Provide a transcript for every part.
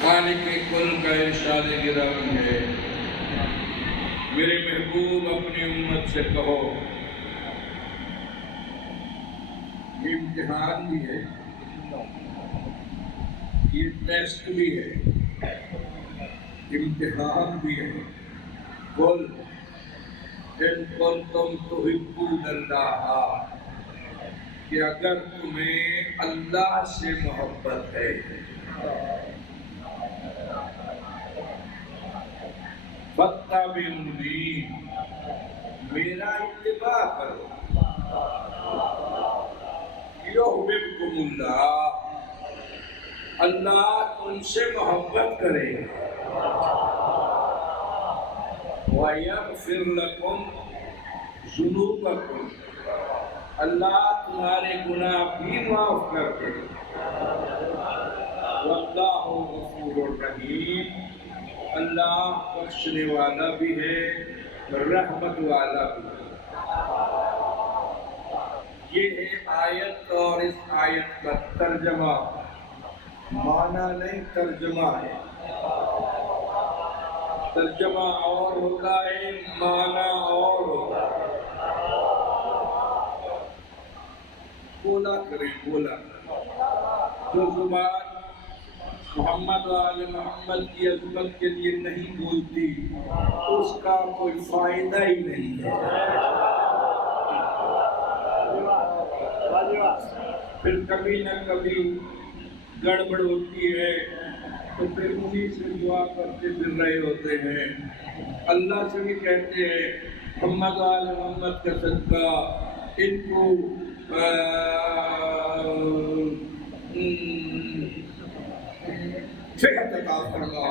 خالق کل کا ارشاد گرامی ہے، میرے محبوب اپنی امت سے کہو، یہ امتحان بھی ہے، یہ ٹیسٹ بھی ہے، امتحان بھی ہے۔ قل ان کنتم تحبون اللہ، کہ اگر تمہیں اللہ سے محبت ہے فاتبعونی، میرا اتباع کرو، یحببکم اللہ، اللہ تم سے محبت کرے گا، وَيَغْفِرْ لَكُمْ ذُنُوبَكُمْ، اللہ تمہارے گناہ بھی معاف کر دے گا، وَاللَّهُ غَفُورٌ رَحِيمٌ، اللہ بخشنے والا بھی ہے، رحمت والا بھی ہے۔ یہ ہے آیت اور اس آیت کا ترجمہ، معنی نہیں ترجمہ ہے، ترجمہ اور ہوتا ہے، معنی اور ہوتا ہے۔ بولا کریں، بولا کریں، جو زبان محمد و آل محمد کی عظمت کے لیے نہیں بولتی اس کا کوئی فائدہ ہی نہیں ہے۔ پھر کبھی نہ کبھی گڑبڑ ہوتی ہے تو پھر انہی سے دعا کرتے پھر رہے ہوتے ہیں۔ اللہ سے بھی کہتے ہیں محمد و آل محمد کا صدقہ ان کو صحت عطا فرما،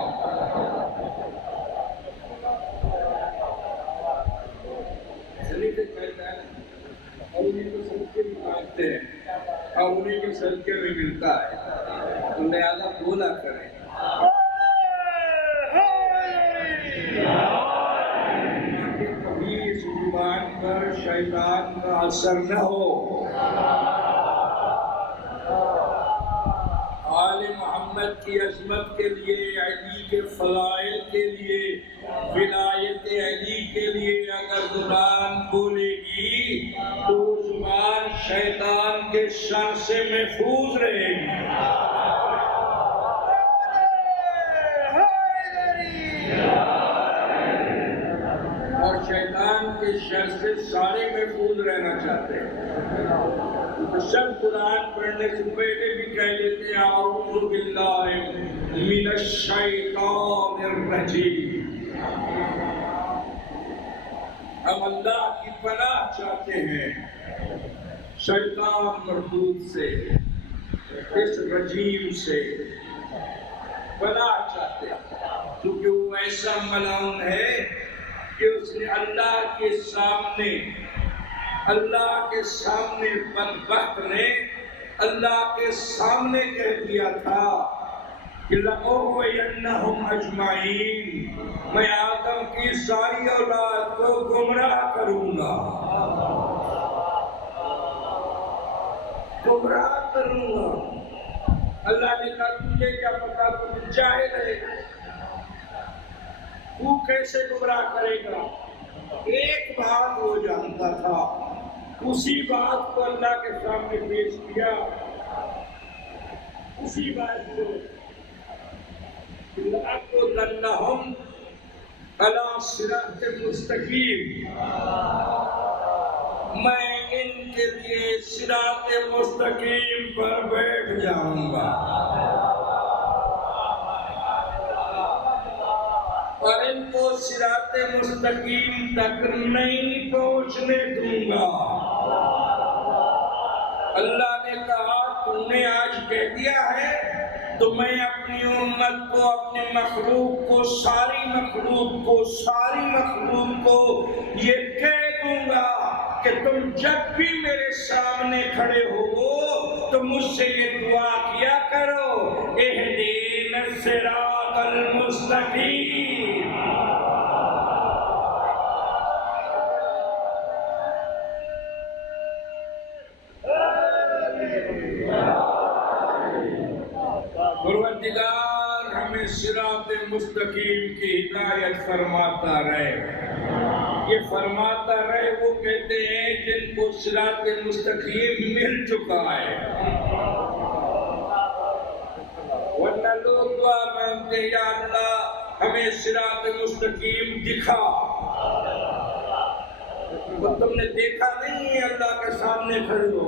انہیں سے کہتا ہے اور انہیں کو صدقے بھی مانگتے ہیں اور انہیں کے صدقے میں ملتا ہے، تو لہذا بولا کریں۔ کبھی اس زبان پر شیطان کا اثر نہ ہو۔ آل محمد کی عظمت کے لیے، علی کے فضائل کے لیے، ولایت علی کے لیے اگر زبان بولے گی تو زبان شیطان کے شر سے محفوظ رہے گی، اور شیطان کے شر سے سارے محفوظ رہنا چاہتے ہیں۔ سب قرآن پڑھنے سے پہلے بھی کہہ لیتے ہیں اعوذ باللہ من الشیطان الرجیم، ہم اللہ کی پناہ چاہتے ہیں شیطان مردود سے، اس رجیم سے پناہ چاہتے ہیں، کیونکہ وہ ایسا ملعون ہے کہ اس نے اللہ کے سامنے بدبخت نے اللہ کے سامنے کہہ دیا تھا کہ لَأُغْوِيَنَّهُمْ أَجْمَعِينَ، میں آدم کی ساری اولاد کو گمراہ کروں گا، گمراہ کروں گا۔ اللہ نے کہا تجھے کیا پتا، تم جاہل ہے، تو کیسے گمراہ کرے گا؟ ایک بات وہ جانتا تھا، اسی بات کو اللہ کے سامنے پیش کیا، اسی بات کو لَأَقْعُدَنَّهُمْ عَلَىٰ صِرَاطٍ مُسْتَقِيمٍ، میں ان کے لیے صراط مستقیم پر بیٹھ جاؤں گا اور ان کو صراط مستقیم تک نہیں پہنچنے دوں گا۔ اللہ نے کہا تم نے آج کہہ دیا ہے تو میں اپنی امت کو، اپنے مخلوق کو، ساری مخلوق کو یہ کہہ دوں گا کہ تم جب بھی میرے سامنے کھڑے ہو تو مجھ سے یہ دعا کیا کرو، اہدینا الصراط المستقیم۔ مستقیم کی ہدایت فرماتا رہے. یہ فرماتا رہے وہ کہتے ہیں جن کو صراط مستقیم مل چکا ہے. ورنہ لوگ دعا مانگتے ہیں یا اللہ ہمیں صراط مستقیم دکھا. تو تم نے دیکھا نہیں ہے اللہ کے سامنے کھڑے ہو.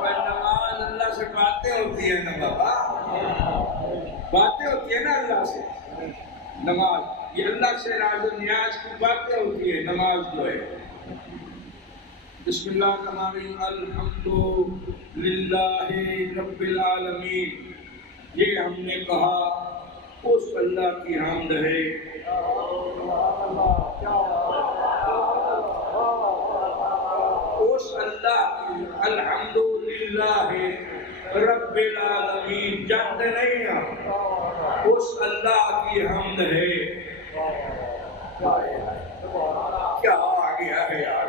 نماز اللہ سے باتیں ہوتی ہیں نا بابا, باتیں ہوتی ہیں نا اللہ سے. نماز یہ اللہ سے راز و نیاز کی باتیں ہوتی ہیں. نماز جو ہے بسم اللہ الرحمن الرحیم الحمدللہ رب العالمین, یہ ہم نے کہا اس اللہ کی حمد ہے اس اللہ کی الحمدللہ رب العالمین. جانتے نہیں ہم اس اللہ کی حمد ہے. کیا آ گیا ہے یار,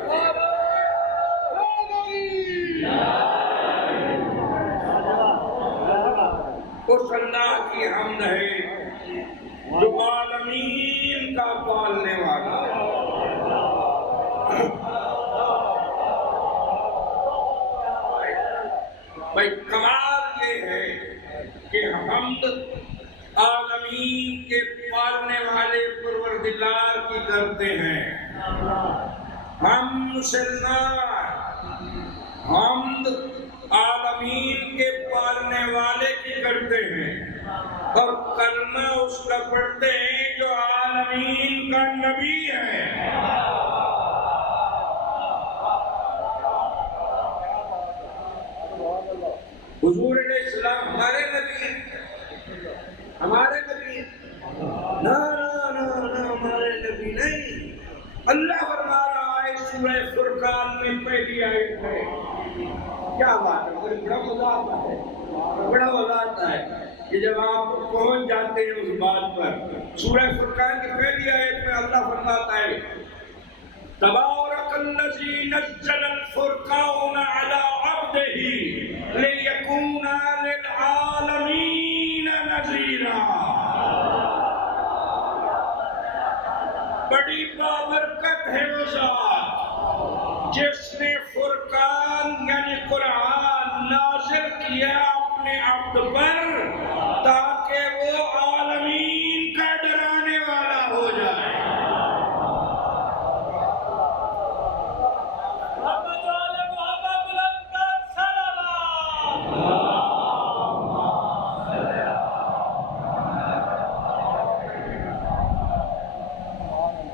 اس اللہ کی حمد ہے جو عالمین کا پالنے والا ہے. بھائی کمال یہ ہے کہ حمد عالمین کے پالنے والے پروردگار کی کرتے ہیں. ہم مسلمان حمد عالمین کے پالنے والے کی کرتے ہیں اور کلمہ اس کا پڑھتے ہیں جو عالمین کا نبی ہے. حضور علیہ السلام ہمارے نبی ہیں, ہمارے نبی ہیں. نہ ہمارے نبی نہیں. اللہ فرما رہا ہے سورہ فرقان میں پہلی آیت ہے. کیا بات ہے, بڑا مزہ آتا ہے, بڑا مزہ آتا ہے کہ جب آپ پہنچ جاتے ہیں اس بات پر. سورہ فرقان کی پہلی آیت میں اللہ فرماتا ہے تبارک الذی نزل الفرقان علی عبدہ لیکون للعالمین نذیرا. بڑی بابرکت ہے وہ ذات جس نے فرقان یعنی قرآن نازل کیا اپنے عبد پر تاکہ وہ عالمین کا ڈرانے والا ہو جائے.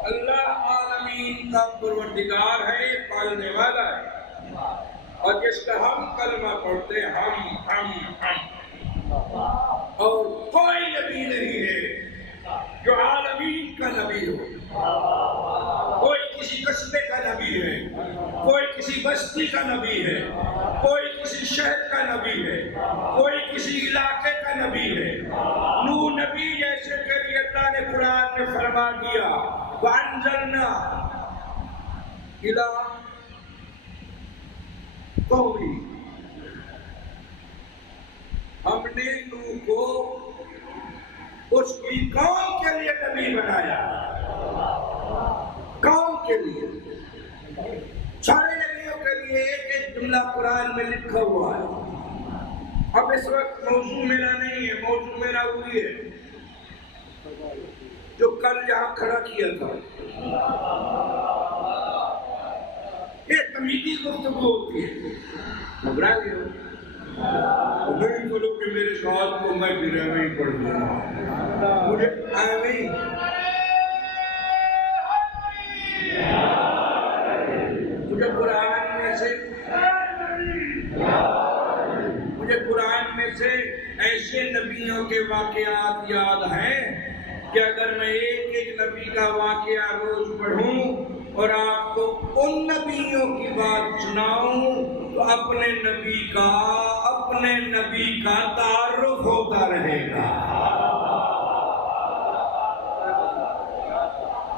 اللہ عالمین کا پروردگار ہے, پالنے والا ہے. اور جس کا ہم کلمہ پڑھتے ہیں ہم اور کوئی نبی نہیں ہے جو عالمین کا نبی ہو. کوئی کسی قصبے کا نبی ہے, کوئی کسی بستی کا نبی ہے, کوئی کسی شہر کا نبی ہے, کوئی کسی علاقے کا نبی ہے. نوح نبی جیسے کہ اللہ نے قرآن میں فرما دیا وَأَنزَلْنَا إِلَىٰ قَوْمِهِ, ہم نے نوح کو اس کی قوم کے لیے نبی بنایا. قوم کے لیے, سارے نبیوں کے لیے ایک ایک جملہ قرآن میں لکھا ہوا ہے. اب اس وقت موضوع میرا نہیں ہے, موضوع میرا وہی ہے جو کل یہاں کھڑا کیا تھا. یہ تمیدی گفتگو ہوتی ہے. گھبرا گئے ہو نہیں بولو کہ میرے ساتھ کو میں پھر ایویں ہی پڑھ دوں گا, مجھے ایویں مجھے قرآن میں سے ایسے نبیوں کے واقعات یاد ہیں کہ اگر میں ایک ایک نبی کا واقعہ روز پڑھوں اور آپ کو ان نبیوں کی بات سناؤں تو اپنے نبی کا تعارف ہوتا رہے گا.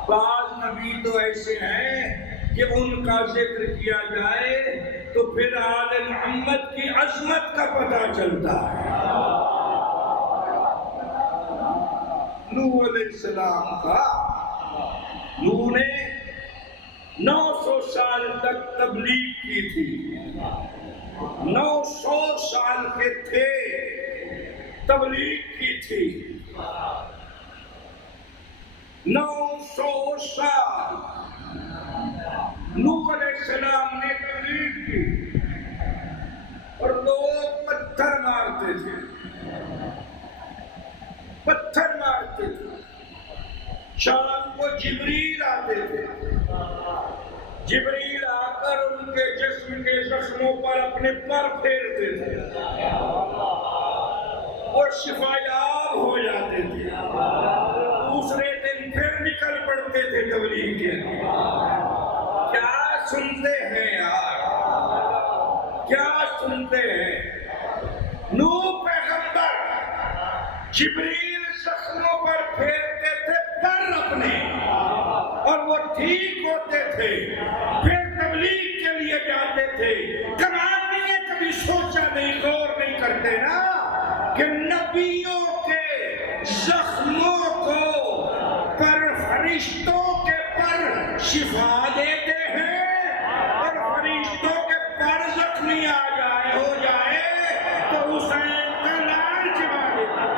بعض نبی تو ایسے ہیں کہ ان کا ذکر کیا جائے تو پھر آل محمد کی عظمت کا پتہ چلتا ہے۔ نوح علیہ السلام کا، نوح نے 900 سال تک تبلیغ کی تھی، 900 سال کے تھے، تبلیغ کی تھی، 900 سال نوح علیہ السلام نے تبلیغ کی، اور لوگ پتھر مارتے تھے، پتھر مارتے تھے۔ شام کو جبریل آتے تھے، جبریل آ کر ان کے جسم کے زخموں پر اپنے پر پھیرتے تھے اور شفا یاب ہو جاتے تھے۔ دوسرے دن پھر نکل پڑتے تھے تبلیغ کے لیے۔ کیا سنتے ہیں یار، کیا سنتے ہیں؟ نوح پیغمبر جبریل زخموں پر پھیرتے تھے پر اپنے، اور وہ ٹھیک ہوتے تھے، پھر تبلیغ کے لیے جاتے تھے۔ کمال نہیں ہے، کبھی سوچا نہیں، غور نہیں کرتے نا کہ نبیوں کے زخموں کو پر فرشتوں کے پر شفا دیتے ہیں، اور فرشتوں کے پر زخمی آ جائے ہو جائے تو حسین کا لال چبا دیتے ہیں۔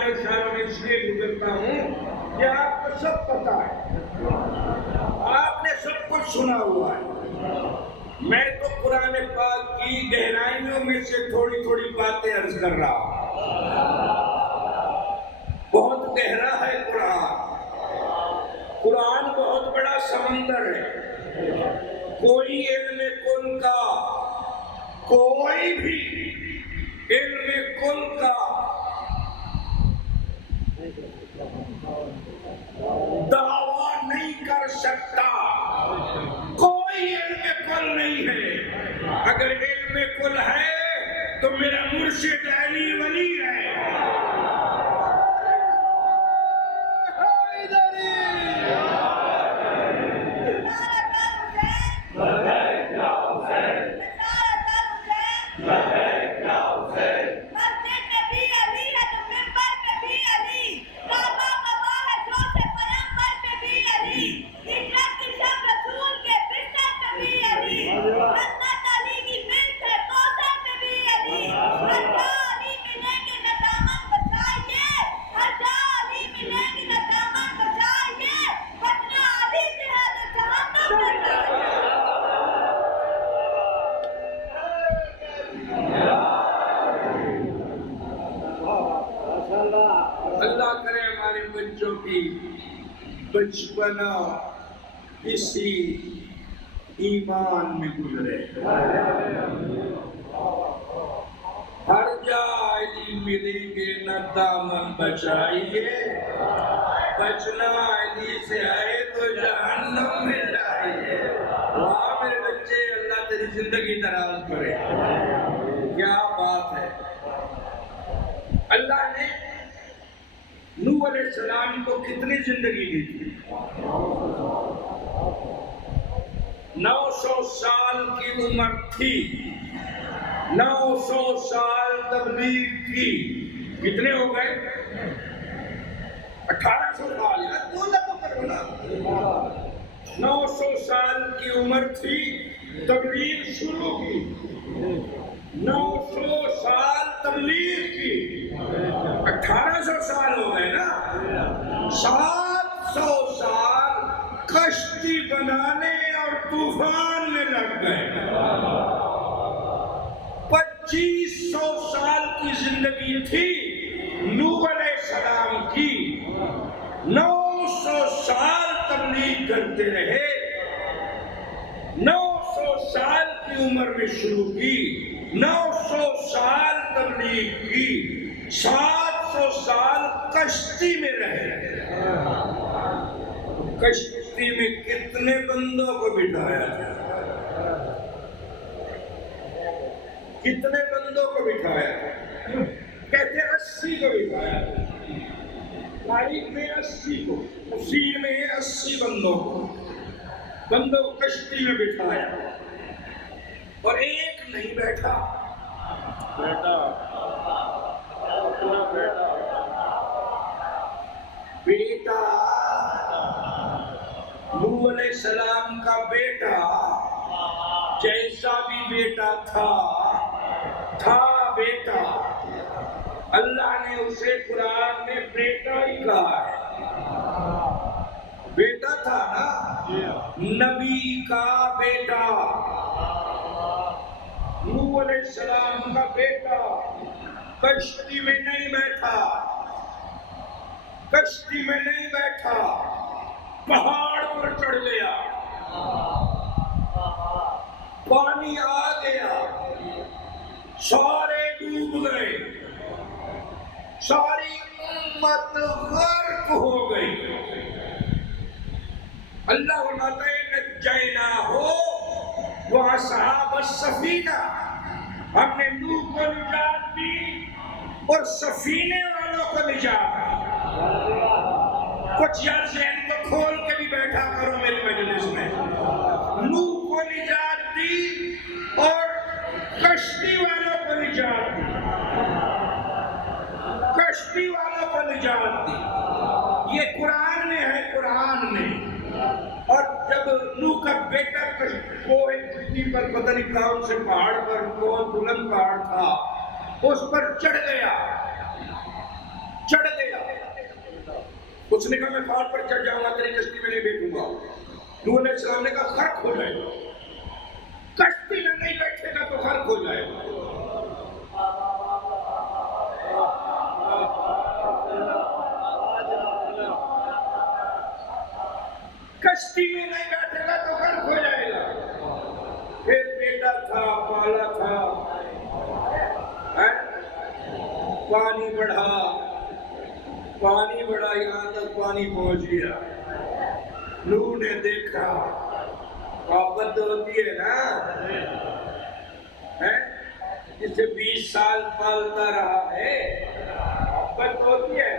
اشاروں میں اس لیے گزرتا ہوں کہ آپ کو سب پتا ہے، آپ نے سب کچھ سنا ہوا ہے۔ میں تو قرآن پاک کی گہرائیوں میں سے تھوڑی تھوڑی باتیں عرض کر رہا ہوں۔ بہت گہرا ہے قرآن، قرآن بہت بڑا سمندر ہے۔ کوئی علم کل کا، کوئی بھی علم کل کا دعویٰ نہیں کر سکتا، کوئی علم کل نہیں ہے۔ اگر علم کل ہے تو میرا مرشد علی ولی ہے۔ اللہ کرے ہمارے بچوں کی بچپنا اسی ایمان میں گزرے، ہر جا علی ملیں گے نہ دامن بچائیے، بچنا علی سے آئے تو جہنم میں جائیے۔ واہ میرے بچے، اللہ تیری زندگی دراز کرے۔ کیا بات ہے! اللہ نے نوح علیہ السلام کو کتنی زندگی دی تھی؟ 900 سال کی عمر تھی، 900 سال تبلیغ کی۔ کتنے ہو گئے؟ 1800 سال، یار بولا تو کرو نا۔ 900 سال کی عمر تھی، تبلیغ شروع کی، 900 سال تبلیغ کی، 1800 سال ہو گئے نا۔ 700 سال کشتی بنانے اور طوفان میں لگ گئے، 2500 سال کی زندگی تھی نوح علیہ السلام کی، 900 سال تبلیغ کرتے رہے، 900 سال کی عمر میں شروع کی، 900 سال تبلیغ کی، 700 400 سال کشتی میں رہے. کشتی میں کتنے بندوں کو بٹھایا تھا؟ کتنے بندوں کو بٹھایا تھا؟ کہتے 80 کو بٹھایا تھا. تاریخ میں 80 کو، تفسیر میں 80 بندوں کو کشتی میں بٹھایا اور ایک نہیں بیٹھا. بیٹا نوح علیہ السلام کا بیٹا جیسا بھی بیٹا تھا بیٹا. اللہ نے اسے قرآن میں بیٹا ہی کہا ہے. بیٹا تھا نا، نبی کا بیٹا، نوح علیہ السلام کا بیٹا. کشتی میں نہیں بیٹھا، کشتی میں نہیں بیٹھا، پہاڑ پر چڑھ گیا. پانی آ گیا، سارے ڈوب گئے، ساری امت غرق ہو گئی. اللہ فرماتا ہے نجیناہ واصحاب السفینہ، ہم نے نوح کو نجات دی اور سفینے والوں کو نجات دی. کچھ یار ذہن کو کھول کے بھی بیٹھا کرو میری مجلس میں. نوح کو نجات دی اور کشتی والوں کو نجات دی، کشتی والوں کو نجات دی. یہ قرآن میں ہے، قرآن میں. اور جب نوح کا بیٹا کوہ کشتی پر پتہ نہیں کون سے پہاڑ پر، بہت بلند پہاڑ تھا، اس پر چڑھ گیا. اس نے کہا میں پہاڑ پر چڑھ جاؤں گا، تیری کشتی میں نہیں بیٹھوں گا. نوح علیہ السلام نے کہا غرق ہو جائے گا، کشتی میں نہیں بیٹھے گا تو غرق ہو جائے گا. کشتی میں نہیں بیٹھے گا تو غرق ہو جائے گا. پھر بیٹا تھا، پالا تھا، پانی بڑھا، یہاں تک پانی پہنچ گیا. نوح نے دیکھا، محبت تو ہوتی ہے نا، جسے 20 سال پالتا رہا ہے، محبت تو ہوتی ہے.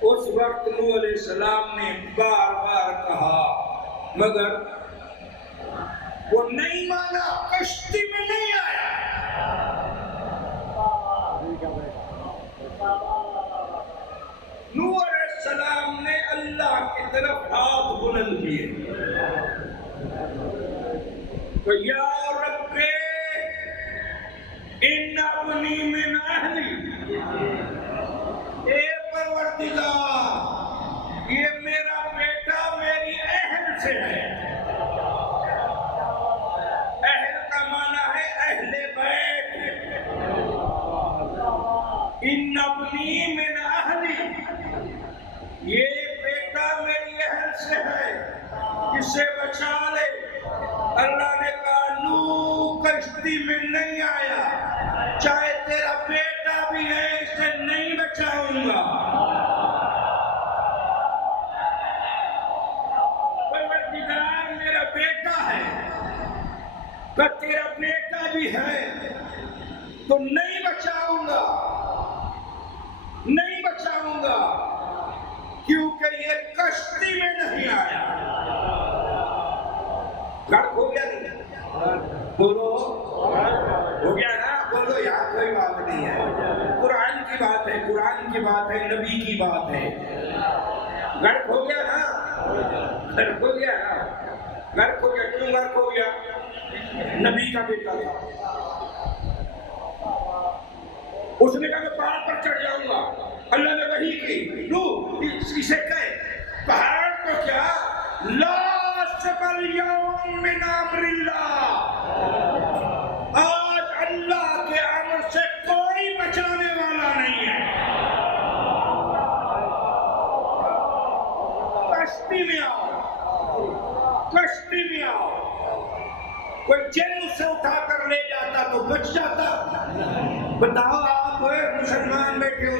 اس وقت نوح علیہ السلام نے بار بار کہا، مگر وہ نہیں مانا، کشتی میں نہیں آیا. نوح علیہ السلام نے اللہ کی طرف ہاتھ بلند کیے تو یا رب ان ابنی من اہلی، اے پروردگار یہ میرا بیٹا میری اہل سے ہے. اہل کا معنی ہے اہل بیت. ان ابنی من اہلی، یہ بیٹا میری اہل سے ہے، اسے بچا لے. اللہ نے کہا نوح کشتی میں نہیں آیا، چاہے تیرا بیٹا بھی ہے اسے نہیں بچاؤں گا. پروردگار میرا بیٹا ہے، کہ تیرا بیٹا بھی ہے تو نہیں بچاؤں گا، نہیں بچاؤں گا، کیونکہ یہ کشتی میں نہیں آیا. غرق ہو گیا نہیں؟ بولو ہو گیا نا؟ بولو یار کوئی بات نہیں ہے، قرآن کی بات ہے، قرآن کی بات ہے، نبی کی بات ہے. غرق ہو گیا نا؟ غرق ہو گیا نا؟ غرق ہو گیا. کیوں غرق ہو گیا؟ نبی کا بیٹا تھا. اس نے کہا میں پہاڑ پر چڑھ جاؤں گا. اللہ نے وحی کی، نوح اسے کہے پہاڑ کو کیا لا سبل اليوم من امر اللہ، آج اللہ کے امر سے کوئی بچانے والا نہیں ہے. کشتی میں آؤ، کشتی میں آؤ. کوئی جن سے اٹھا کر لے جاتا تو بچ جاتا. بتاؤ آپ مسلمان بیٹھے ہو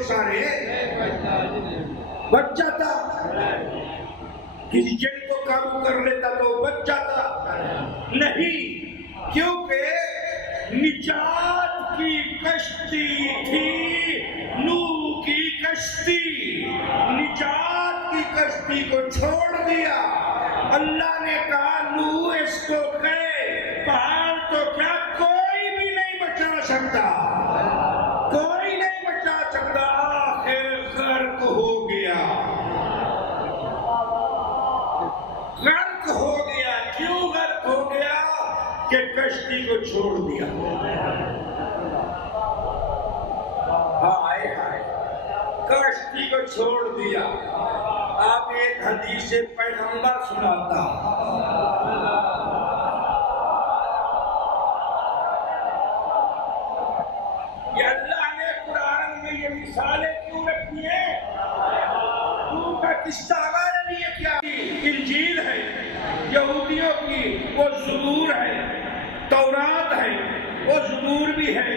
بچ جاتا، کسی جن کو قابو کر لیتا تو بچ جاتا، نہیں، کیونکہ نجات کی کشتی تھی، نوح کی کشتی، نجات کی کشتی کو چھوڑ دیا۔ اللہ نے کہا نوح اس کو کہے، پہاڑ تو کیا کوئی بھی نہیں بچا سکتا، کوئی نہیں بچا سکتا، آخر غرق ہو گیا، غرق ہو گیا۔ کیوں غرق ہو گیا؟ کہ کشتی کو چھوڑ دیا۔ ہائے ہائے، کشتی کو چھوڑ دیا۔ آپ ایک حدیث پیغمبر سناتا کہ اللہ نے قرآن میں یہ مثالیں کیوں رکھی ہیں؟ نوح کا قصہ ہمارے لیے کیا؟ انجیل ہے یہودیوں کی، وہ زبور ہے، تورات ہے، وہ زبور بھی ہے،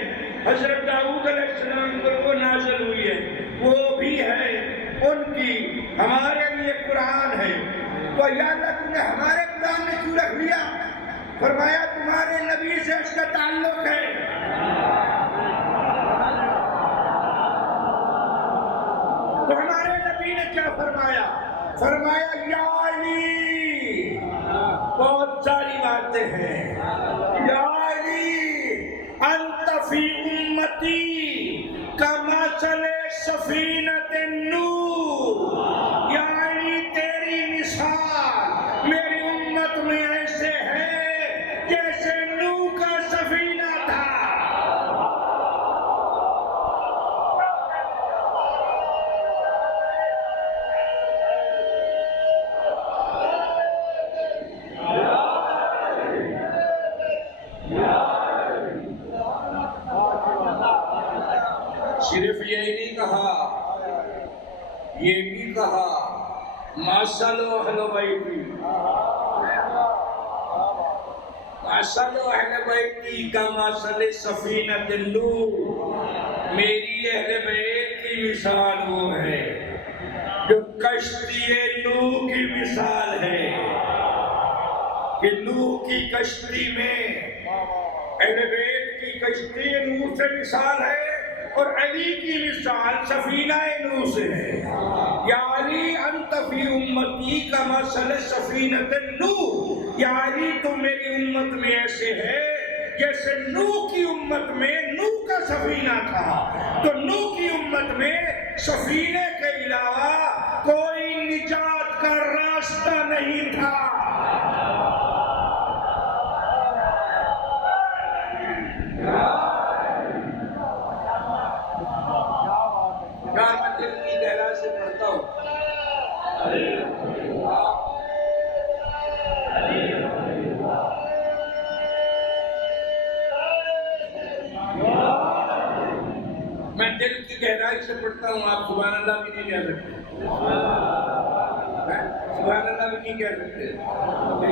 حضرت داؤد علیہ السلام پر وہ نازل ہوئی ہے، وہ بھی ہے ان کی، ہمارے لیے قرآن ہے۔ تو یا اللہ تم نے ہمارے قرآن میں کیوں رکھ لیا؟ فرمایا تمہارے نبی سے اس کا تعلق ہے۔ تو ہمارے نبی نے کیا فرمایا؟ فرمایا یا علی، بہت ساری باتیں ہیں، یا علی انت فی امتی کمثل سفینۃ نوح، یا علی تیری مثال میری امت میں ایسے ہے جیسے نوح کا سفینہ تھا۔ صرف یہی نہیں کہا، یہ بھی کہا مثل اہل بیتی، مثل اہل بیتی کمثل سفینۃ نوح، میری اہل بیت کی مثال وہ ہے جو کشتی نوح کی مثال ہے، کہ نوح کی کشتی میں اہل بیت کی کشتی نوح سے مثال ہے، اور علی کی مثال سفینہ نوح سے ہے۔ یا علی انت فی امتی کمثل سفینۃ نوح، یا علی تو میری امت میں ایسے ہے جیسے نوح کی امت میں نوح کا سفینہ تھا۔ تو نوح کی امت میں سفینے کے علاوہ کوئی نجات کا راستہ نہیں تھا۔ میں دل کی گہرائی سے پڑھتا ہوں، میں دل کی گہرائی سے پڑھتا ہوں، آپ سبحان اللہ بھی نہیں کہہ سکتے، سبحان اللہ بھی نہیں کہہ سکتے۔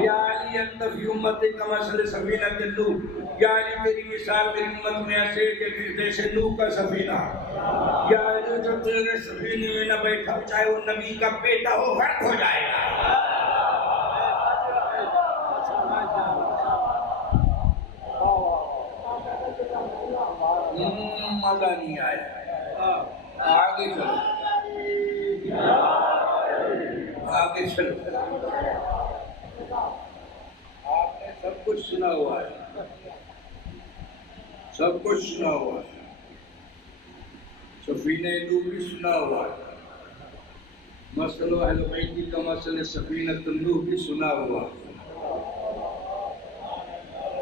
یا علی انت فی امتی کمثل سفینۃ نوح، یا علی تیری مثال میری امت میں ایسے جیسے نوح کا سفینہ، یا علی جو تیرے سفینے میں نہ بیٹھا چاہے وہ نبی کا بیٹا ہو غرق ہو جائے گا۔ مزہ نہیں آیا، آگے چلو، آگے چلو، آپ نے سب کچھ سنا ہوا ہے، سب کچھ سنا ہوا ہے، سفینہ نوح بھی سنا ہوا ہے، مثل اہل بیت کا مثل سفینۃ نوح بھی سنا ہوا ہے۔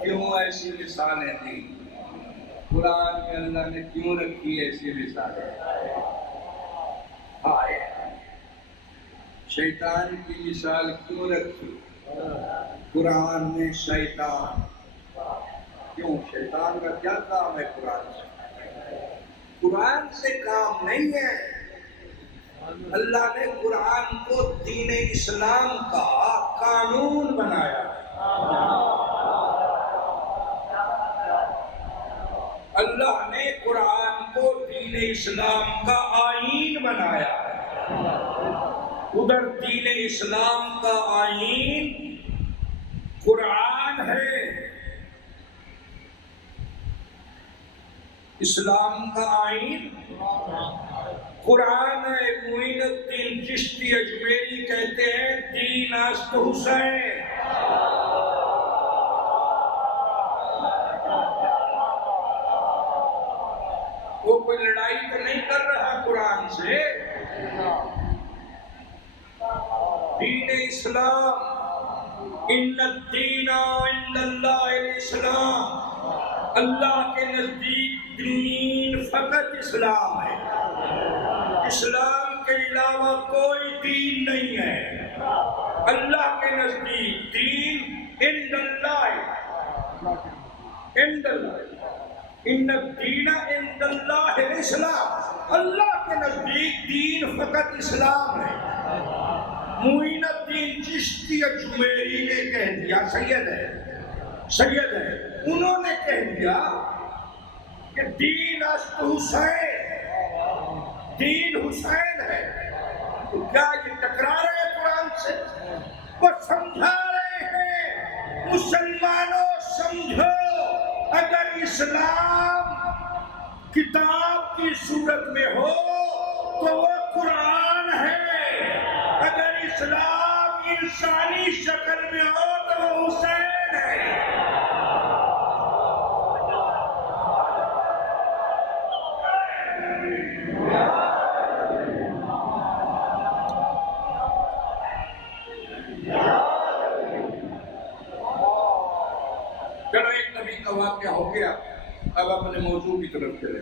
کیوں ایسی مثالیں دی؟ قرآن میں اللہ نے کیوں رکھی ایسی مثالیں؟ آئے شیطان کی مثال کیوں رکھی قرآن میں؟ شیطان کیوں؟ شیطان کا کیا کام ہے قرآن سے؟ قرآن سے کام نہیں ہے۔ اللہ نے قرآن کو دین اسلام کا قانون بنایا، اللہ نے قرآن کو دین اسلام کا آئین بنایا۔ ادھر دین اسلام کا آئین قرآن ہے، اسلام کا آئین قرآن ہے۔ معین الدین چشتی اجمیری کہتے ہیں دین است حسین، وہ کوئی لڑائی تو نہیں کر رہا قرآن سے۔ دین اسلام، ان الدین عند اللہ الاسلام، اللہ کے نزدیک دین فقط اسلام ہے، اسلام کے علاوہ کوئی دین نہیں ہے۔ اللہ کے نزدیک دین عند اللہ، عند اللہ، ان الدین عند اللہ الاسلام، اللہ کے نزدیک دین فقط اسلام ہے۔ معین الدین چشتی اجمیری نے کہہ دیا، سید ہے، انہوں نے کہہ دیا کہ دین است حسین، دین حسین ہے۔ تو کیا یہ ٹکرا رہے ہیں قرآن سے؟ وہ سمجھا رہے ہیں مسلمانوں سمجھو، اگر اسلام کتاب کی صورت میں ہو تو وہ قرآن ہے، اگر اسلام انسانی شکل میں ہو تو وہ حسین ہے۔ چلو ایک نبی کا واقعہ ہو گیا، اب اپنے موضوع کی طرف چلے۔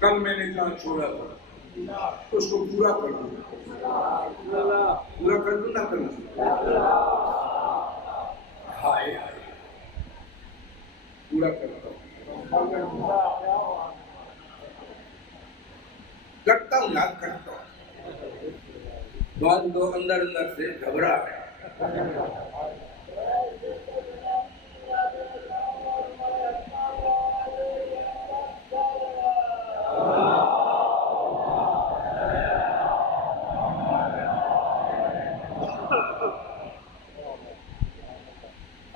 کل میں نے جہاں چھوڑا تھا اس کو پورا کر دوں، پورا کر دوں نہ کرنا، ہائے ہائے پورا کرتا ہوں، کرتا ہوں یاد کرتا ہوں۔ بعض لوگ اندر اندر سے گھبرا ہے۔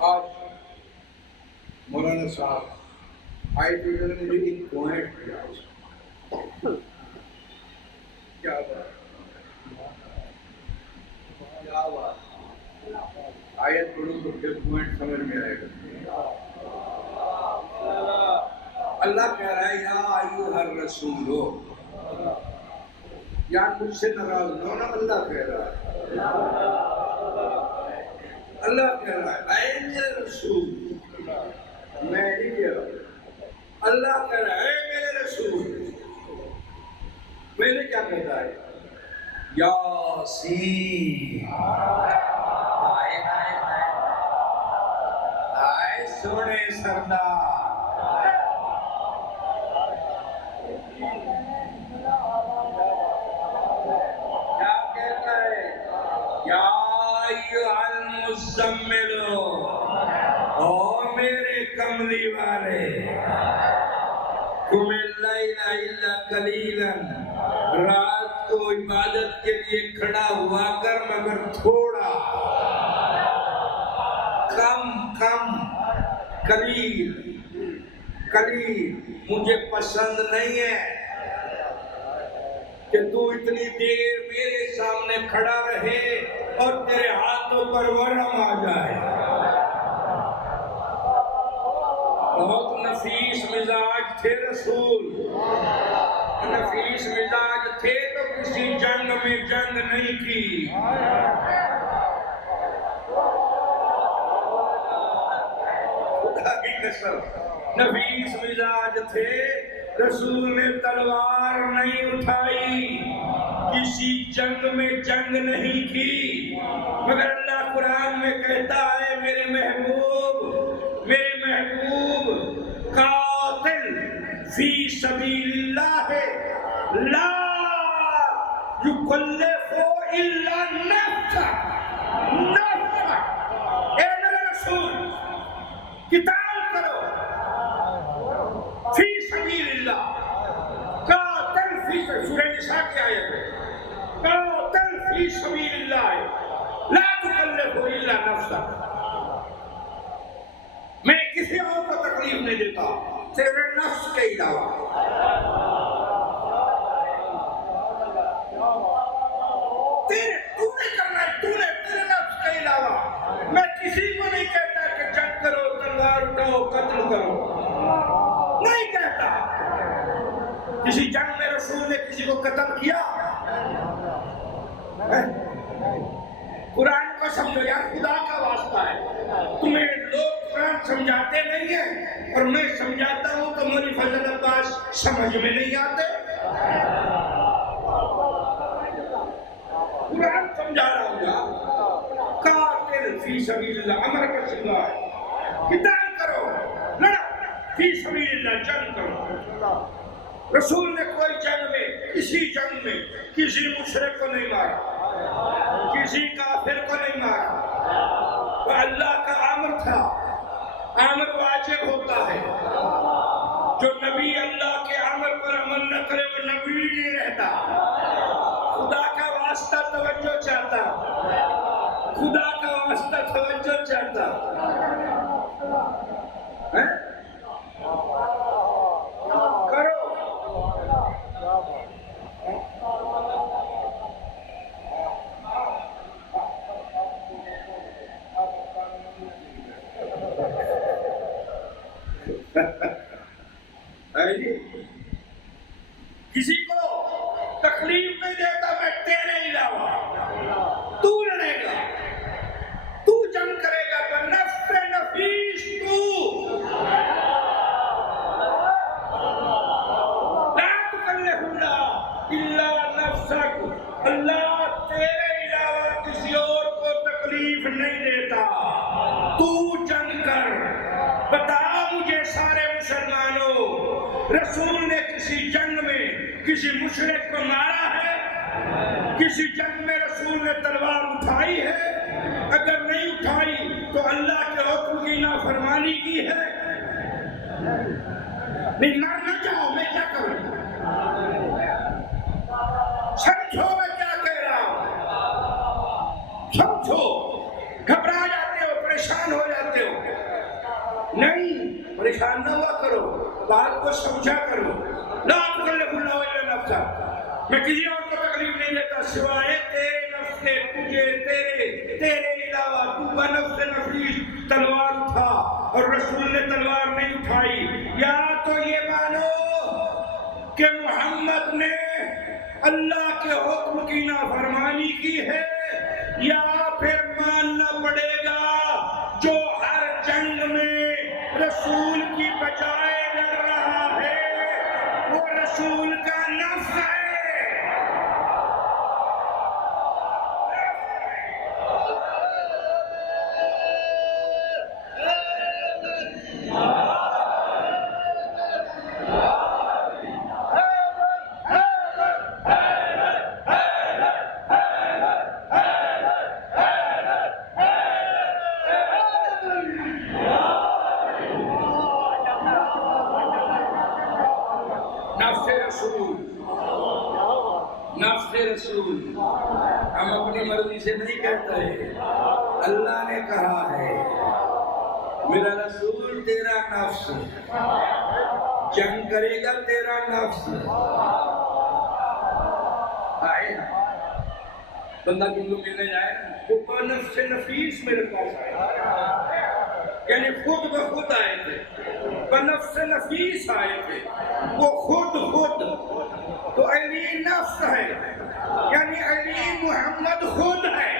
آج مولانا صاحب آئے تھے، انہوں نے مجھے ایک پوائنٹ دیا، کیا بات، آیت پڑھوں تو پھر پوائنٹ سمجھ میں آئے گا۔ اللہ کہہ رہا ہے یا ایھا الرسول، یا مجھ سے ناراض نہ ہونا، اللہ کہہ رہا ہے، اللہ کہہ رہا ہے اے میرے رسول، میں نہیں کہہ رہا، اللہ کہہ رہا ہے اے میرے رسول۔ پہلے کیا کہتا ہے؟ یاسین، آئے سونے سردار، کیا کہتا ہے؟ یا ایھا المزمل، او میرے کملی والے، قم اللیل الا قلیلا، رات کو عبادت کے لیے کھڑا ہوا کر مگر تھوڑا، کم، قلیل، مجھے پسند نہیں ہے کہ تو اتنی دیر میرے سامنے کھڑا رہے اور تیرے ہاتھوں پر ورم آ جائے۔ بہت نفیس مزاج تھے رسول، نفیس مزاج تھے تو کسی جنگ میں جنگ نہیں کی۔ خدا کی قسم، نفیس مزاج تھے، رسول نے تلوار نہیں اٹھائی، کسی جنگ میں جنگ نہیں کی، مگر اللہ قرآن میں کہتا ہے میرے محبوب قاتل فی سبیل اللہ لا یکلف الا نفسہ، اے میرے رسول قتال کرو فی سبیل اللہ، قاتل فی سورہ نساء کی آیت ہے، کسی اور کو تکلیف نہیں دیتا تیرے نفس کے علاوہ. تو نے کرنا ہے، تو نے تیرے نفس کے علاوہ. میں کسی کو نہیں کہتا کہ جنگ کرو، تلوار اٹھاؤ، قتل کرو، نہیں کہتا. کسی جنگ میں رسول نے کسی کو قتل کیا؟ قرآن کو سمجھو یار، خدا کا واسطہ ہے. تمہیں لوگ قرآن سمجھاتے نہیں ہیں اور میں سمجھاتا ہوں تو مولوی فضل عباس سمجھ میں نہیں آتے. قرآن سمجھا رہا ہوں یار. قاتل فی سبیل اللہ، امر کا سنگا ہے. قتال کرو، لڑا فی سبیل اللہ، جنگ کرو. رسول نے کوئی جنگ میں، کسی جنگ میں کسی مشرک کو نہیں مارا، کسی کافر کو نہیں مارا. وہ اللہ کا امر تھا. امر واجب ہوتا ہے. جو نبی اللہ کے امر پر عمل نہ کرے وہ نبی نہیں رہتا. خدا کا واسطہ توجہ چاہتا، خدا کا واسطہ توجہ چاہتا. کرو. کسی کو تکلیف نہیں دیتا میں تیرے علاوہ. تو لڑے گا، تو جنگ کرے گا، بنفس نفیس تو. لا تکلف اللہ الا نفسک. اللہ تیرے علاوہ کسی اور کو تکلیف نہیں دیتا. تو جنگ کر. بتا مجھے سارے مسلمانوں، رسول نے کسی جنگ میں کسی مشرک کو مارا ہے؟ کسی جنگ میں رسول نے تلوار اٹھائی ہے؟ اگر نہیں اٹھائی تو اللہ کے حکم کی نافرمانی کی ہے. نہیں مر نہ جاؤ، میں کیا کروں؟ سمجھو میں کیا کہہ رہا ہوں. سمجھو. گھبرا جاتے ہو، پریشان ہو جاتے ہو. نہیں، پریشان نہ ہوا کرو، بات کو سمجھا کرو. لا تکلف اللہ الا نفسک. میں کسی اور کو تکلیف نہیں دیتا سوائے تیرے نفس کے. تجھے تیرے علاوہ تو بنفس نفیس تلوار اٹھا اور رسول نے تلوار نہیں اٹھائی. یا تو یہ مانو کہ محمد نے اللہ کے حکم کی نافرمانی کی ہے، یا پھر ماننا پڑے گا جو ہر جنگ میں رسول کی بجائے لڑ رہا ہے وہ رسول کا نفس ہے. نفس رسول ہم اپنی مرضی سے نہیں کہتے ہیں. اللہ نے کہا ہے میرا رسول تیرا نفس جنگ کرے گا. تیرا نفس آئے بندہ کن کو ملنے جائے وہ نفس نفیس میرے پاس آئے، یعنی خود بخود آئے تھے. بنفس نفیس آئے تھے، وہ خود تو علی نفس ہے، یعنی علی محمد خود ہے.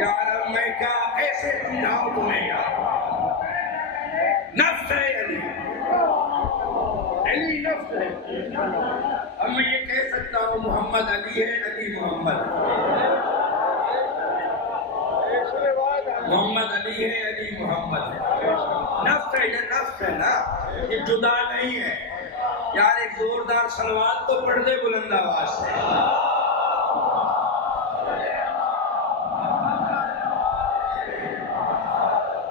یار میں کیا کیسے سمجھاؤں تمہیں یار. نفس ہے علی نفس ہے. اب میں یہ کہہ سکتا ہوں محمد علی ہے، علی محمد محمد علی ہے، علی محمد ہے. نفس ہے، یہ نفس ہے نا، یہ جدا نہیں ہے. یار ایک زوردار صلوات تو پڑھ دے بلند آواز سے.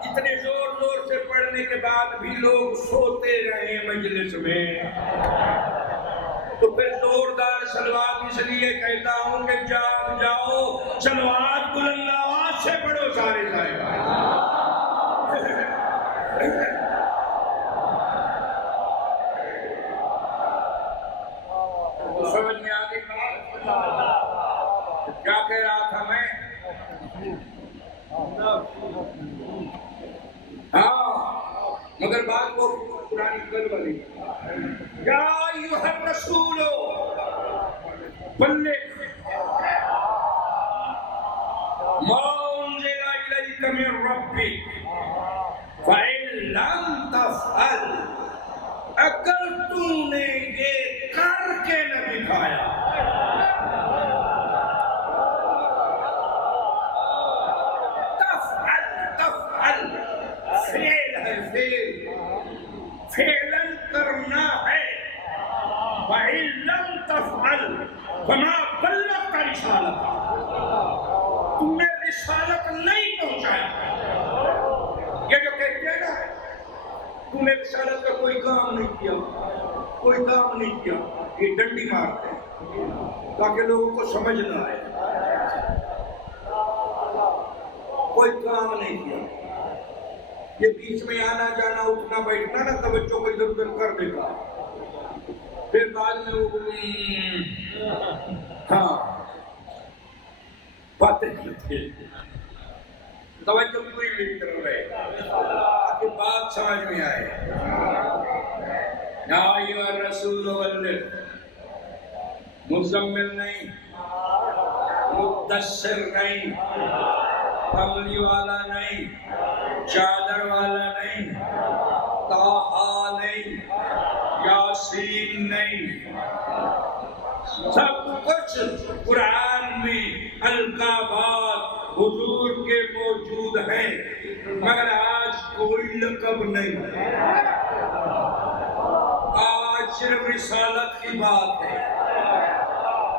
اتنے زور سے پڑھنے کے بعد بھی لوگ سوتے رہے مجلس میں، تو پھر زوردار صلوات اس لیے کہتا ہوں کہ جاؤ صلوات بلند آواز سے پڑھو سارے صاحب. مگر بات وہ پرانی کل والی یا ایھا الرسول بلغ ما انزل الیک من ربک فإن لم تفعل، اگر تم نے یہ کر کے نہ دکھایا تفعل فعل ہے، فعلاً کرنا ہے، وَإِن لَمْ تَفْعَلْ فَمَا بَلَّغْتَ رِسَالَتَهُ، تم نے رسالت نہیں پہنچایا۔ یہ جو کہتے ہیں نا تم نے رسالت کا کوئی کام نہیں کیا، کوئی کام نہیں کیا، یہ ڈنڈی مارتے ہیں تاکہ لوگوں کو سمجھ نہ آئے، کوئی کام نہیں کیا۔ یہ بیچ میں آنا جانا اٹھنا بیٹھنا نا توجہ کو ادھر ادھر کر دیتا، پھر بعد میں وہ ہاں باتیں کرتے توجہ بھی کوئی میری طرف ہے تاکہ بات سمجھ میں آئے۔ یا ایھا الرسول بلغ، مزمل نہیں، مدثر نہیں، کملی والا نہیں، چادر والا نہیں، طٰہٰ نہیں، یاسین نہیں، سب کچھ قرآن میں القابات حضور کے موجود ہیں، مگر آج کوئی لقب نہیں، آج صرف رسالت کی بات ہے۔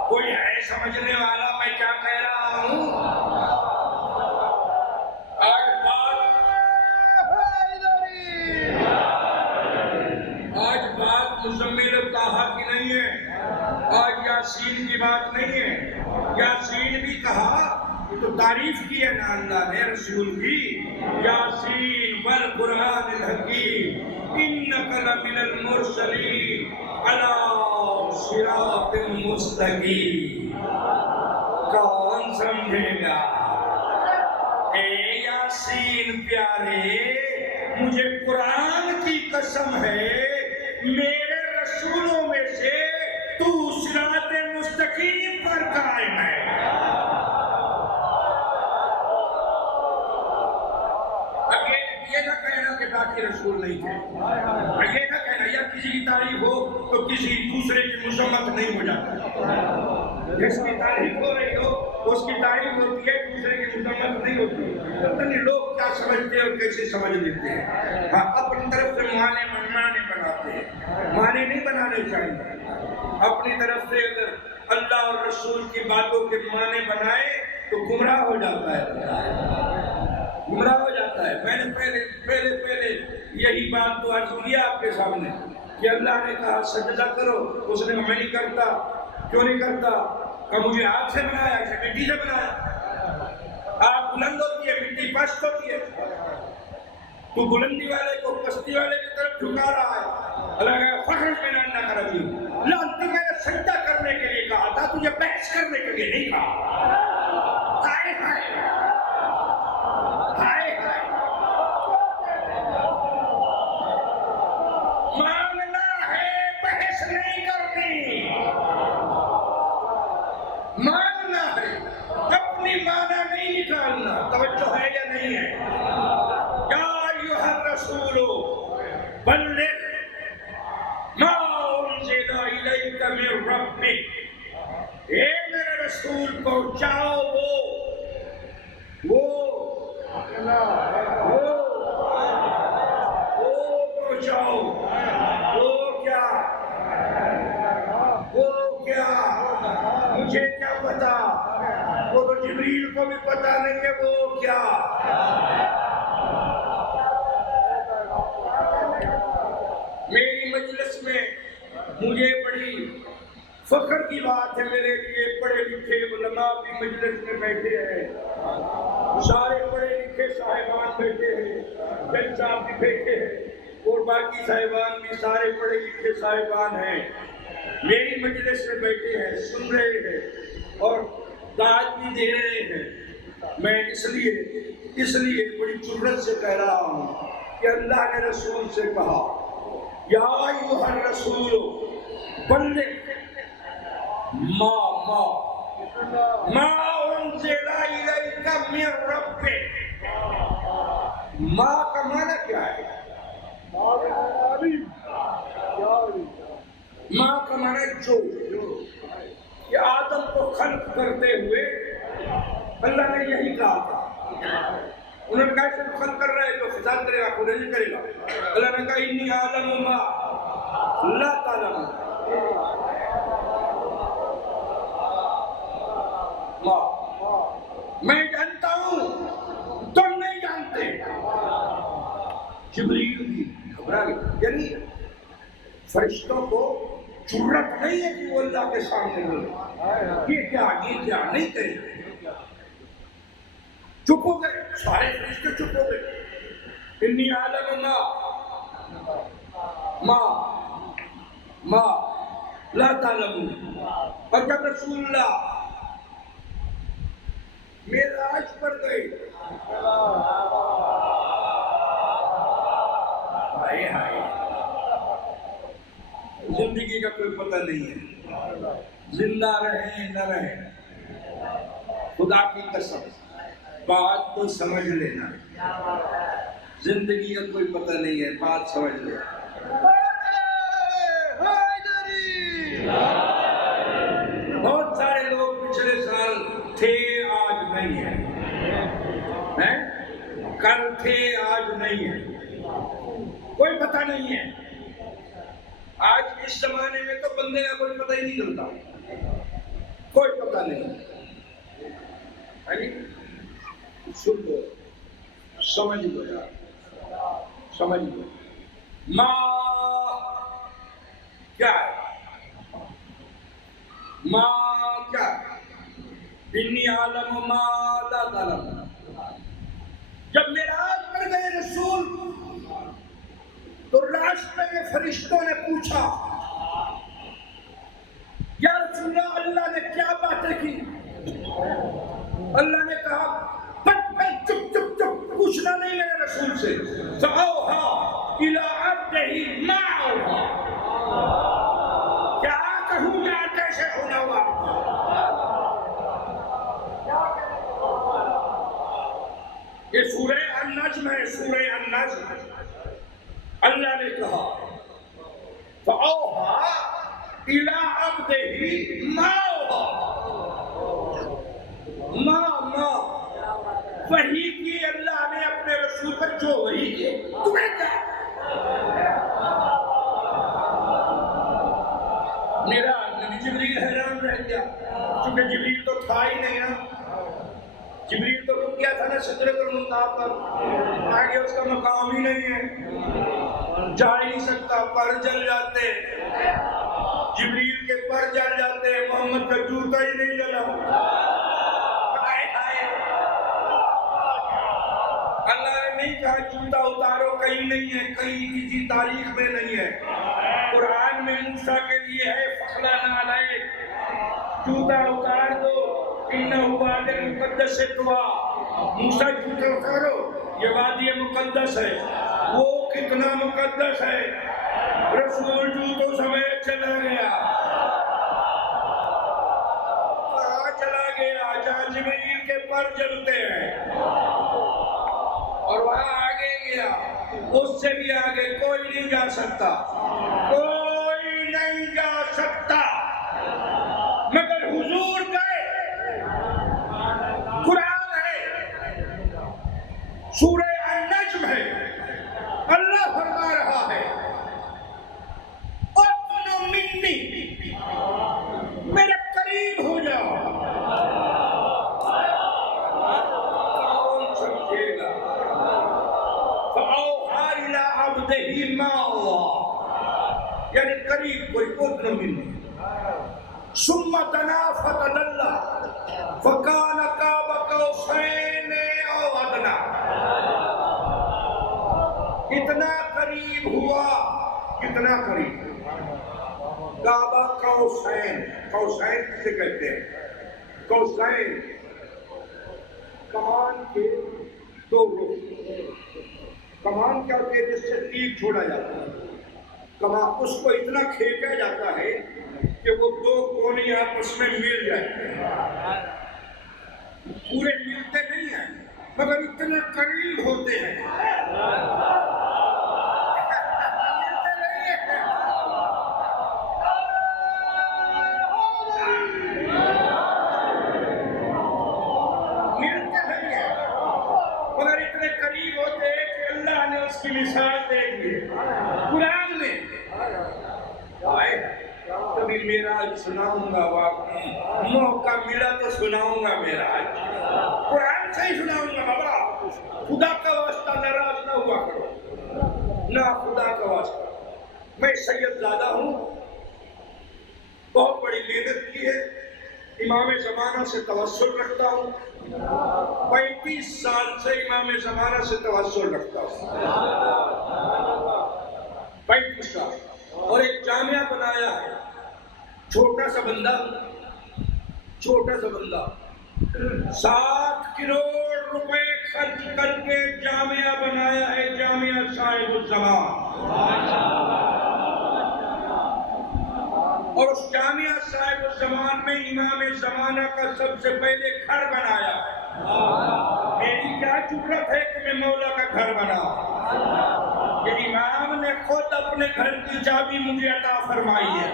کوئی ہے سمجھنے والا میں کیا کہہ رہا ہوں؟ آج بات مزمل و طٰہٰ کی نہیں ہے، آج یاسین کی بات نہیں ہے۔ یاسین بھی کہا تو تعریف کی ہے نا اللہ نے رسول کی، یاسین والقرآن الحکیم انک لمن المرسلین علی صراط مستقیم۔ کون سمجھے گا؟ اے یاسین پیارے، مجھے قرآن کی قسم ہے میرے رسولوں میں سے تو صراط مستقیم پر قائم ہے۔ یہ نہ کہنا کہ باقی رسول نہیں تھے، یہ نہ کہنا یا کسی کی تعریف ہو تو کسی دوسرے کی مذمت نہیں ہو جاتی، جس کی تعریف ہو رہی ہو اس کی تعریف ہوتی ہے، دوسرے کی مذمت نہیں ہوتی۔ پتہ نہیں لوگ کیا سمجھتے ہیں اور کیسے سمجھ لیتے ہیں، ہاں اپنی طرف سے معنی بناتے ہیں، معنی نہیں بنانے چاہیے۔ اپنی طرف سے اگر اللہ اور رسول کی باتوں کے معنی بنائے تو گمراہ ہو جاتا ہے، گمراہ ہو جاتا ہے۔ میں نے پہلے یہی بات تو عرض کیا آپ کے سامنے کہ اللہ نے کہا سجدہ کرو، اس نے میں نہیں کرتا۔ کیوں نہیں کرتا؟ کہ مجھے ہاتھ سے بنایا، اسے مٹی سے بنایا۔ آپ بلند ہوتی ہے، مٹی پست ہوتی ہے، تو بلندی والے کو پستی والے کی طرف جھکا رہا ہے۔ اللہ کہا فخر میں نہ کر ابھی لانتی، میں نے سجدہ کرنے کے لیے کہا تھا، تجھے بحث کرنے کے لیے نہیں کہا۔ ہائے ہائے ہائے ہائے، ماننا ہے، بحث نہیں کرنی، ماننا ہے، اپنی معنی نہیں نکالنا۔ توجہ ہے یا نہیں ہے؟ یا ایھا الرسول بلغ ما انزل الیک من ربک، اے میرے رسول پہنچاؤ وہ پہنچاؤ، وہ کیا مجھے کیا پتا، وہ تو جبریل کو بھی پتا نہیں ہے وہ کیا۔ میری مجلس میں مجھے بڑی فخر کی بات ہے، میرے لیے پڑھے لکھے علماء بھی مجلس میں بیٹھے ہیں، سارے پڑھے لکھے صاحبان بیٹھے ہیں، جج صاحب بھی بیٹھے ہیں اور باقی صاحبان بھی سارے پڑھے لکھے صاحبان ہیں، میری مجلس میں بیٹھے ہیں، سن رہے ہیں اور داد بھی دے رہے ہیں۔ میں اس لیے بڑی جرات سے کہہ رہا ہوں کہ اللہ نے رسول سے کہا یا ایھا الرسول بلغ ما انزل الیک من ربک. ما کا معنی کیا ہے؟ ماں کا معنی جو کہ آدم کو خلق کرتے ہوئے اللہ نے یہی کہا تھا. انہوں نے کہا کہ خلق کر رہے تو فساد کرے گا، خود نہیں کرے گا. اللہ نے کہا انی اعلم ما لا تعلمون. میں جانتا ہوں تم نہیں جانتے. جبریل بھی گھبرا گئے. یعنی فرشتوں کو جرت نہیں ہے کہ وہ اللہ کے سامنے بولے یہ کیا نہیں کرے. چپ ہو گئے سارے فرشتے، چپ ہو گئے. انی اعلم ما لا تعلمون. اور جب رسول اللہ معراج پر گئے، ہائے ہائے، زندگی کا کوئی پتہ نہیں ہے، زندہ رہیں نہ رہیں. خدا کی قسم بات تو سمجھ لینا، زندگی کا کوئی پتہ نہیں ہے، بات سمجھ لینا. بہت سارے لوگ پچھلے سال تھے آج نہیں ہیں، کل تھے آج نہیں ہیں، کوئی پتہ نہیں ہے. آج اس زمانے میں تو بندے کا کوئی پتہ ہی نہیں چلتا، کوئی پتہ نہیں. سن لو، سمجھ لو یار، سمجھ لو. ماں کیا ہے؟ ماں کیا ہے؟ انی عالم ما لا تعلمون. جب معراج پر گئے رسول تو راستے میں فرشتوں نے پوچھا یا رسول اللہ نے کیا باتیں کی؟ اللہ نے کہا چپ چپ چپ، پوچھنا نہیں میرے رسول سے. فَأَوْحَىٰ إِلَىٰ عَبْدِهِ مَا أَوْحَىٰ. کیا کہوں یا کیسے ہونا ہوا؟ یہ سورہ النجم ہے، سورہ النجم. اللہ نے کہا فَأَوْحَىٰ إِلَىٰ عَبْدِهِ مَا أَوْحَىٰ. ماں وحی کی اللہ نے اپنے رسول پر جو وحی کی، تمہیں کیا؟ میرا جبریل حیران رہ گیا، کیونکہ جبریل تو تھا ہی نہیں نا. جبریل تو رک گیا تھا نا سدرۃ المنتہا پر، آگے اس کا مقام ہی نہیں ہے، جا ہی نہیں سکتا. پر جل جاتے، جبریل کے پر جل جاتے، محمد کا جوتا ہی نہیں جلا. اللہ نے نہیں کہا جوتا اتارو، کہیں نہیں ہے، کہیں کسی تاریخ میں نہیں ہے. قرآن میں موسیٰ کے لیے ہے فَخْلَعْنَا عَلَيْكَ، جوتا اتار دو، اِنَّهُ وَادٍ مُقَدَّسٌ طُوًى. موسیٰ جوتا اتارو، یہ وادی مقدس ہے. وہ کتنا مقدس ہے، رسول جوتوں سمیت چلا گیا. کہاں چلا گیا؟ جہاں جبریل کے پر جلتے ہیں، اور وہاں آگے گیا. اس سے بھی آگے کوئی نہیں جا سکتا، کوئی نہیں جا سکتا مگر حضور گئے. قرآن ہے، سورہ النجم ہے. اللہ فرما رہا ہے اُدْنُ مِنِّی، میرے قریب ہو جاؤ. کون سمجھے گا؟ فَأَوْحَىٰ إِلَىٰ عَبْدِهِ مَا أَوْحَىٰ، یعنی قریب کوئی اُدْنُ مِنِّی. ثُمَّ دَنَا فَتَدَلَّىٰ فَكَانَ قَابَ قَوْسَيْنِ أَوْ أَدْنَىٰ. کتنا قریب ہوا، کتنا قریب. قاب قوسین، قوسین کسے کہتے ہیں؟ قوسین کمان کے دو رخ. کمان کیا ہوتی ہے؟ جس سے تیر چھوڑا جاتا ہے، کمان اس کو اتنا کھینچا جاتا ہے کہ وہ دو کونے آپس میں مل جاتے ہیں، پورے ملتے نہیں ہیں مگر اتنے قریب ہوتے ہیں، اس کی مثال دیں گے قرآن میں آئے۔ کبھی معراج سناؤں گا، واقعی موقع ملا تو سناؤں گا معراج، قرآن سے ہی سناؤں گا بابا، خدا کا واسطہ ناراض نہ ہوا کرو، نہ خدا کا واسطہ۔ میں سید زادہ ہوں، بہت بڑی محنت کی ہے، امام زمانہ سے توسل رکھتا ہوں، 35 سال سے امام زمانہ سے توسل رکھتا ہوں، 35 سال، اور ایک جامعہ بنایا ہے، چھوٹا سا بندہ 7 کروڑ روپے خرچ کر کے جامعہ بنایا ہے، جامعہ صاحب الزمان، اور اس جامعہ صاحب الزمان میں امام زمانہ کا سب سے پہلے گھر بنایا ہے۔ میری کیا ضرورت ہے کہ میں مولا کا گھر بناؤں؟ کہ امام نے خود اپنے گھر کی چابی مجھے عطا فرمائی ہے۔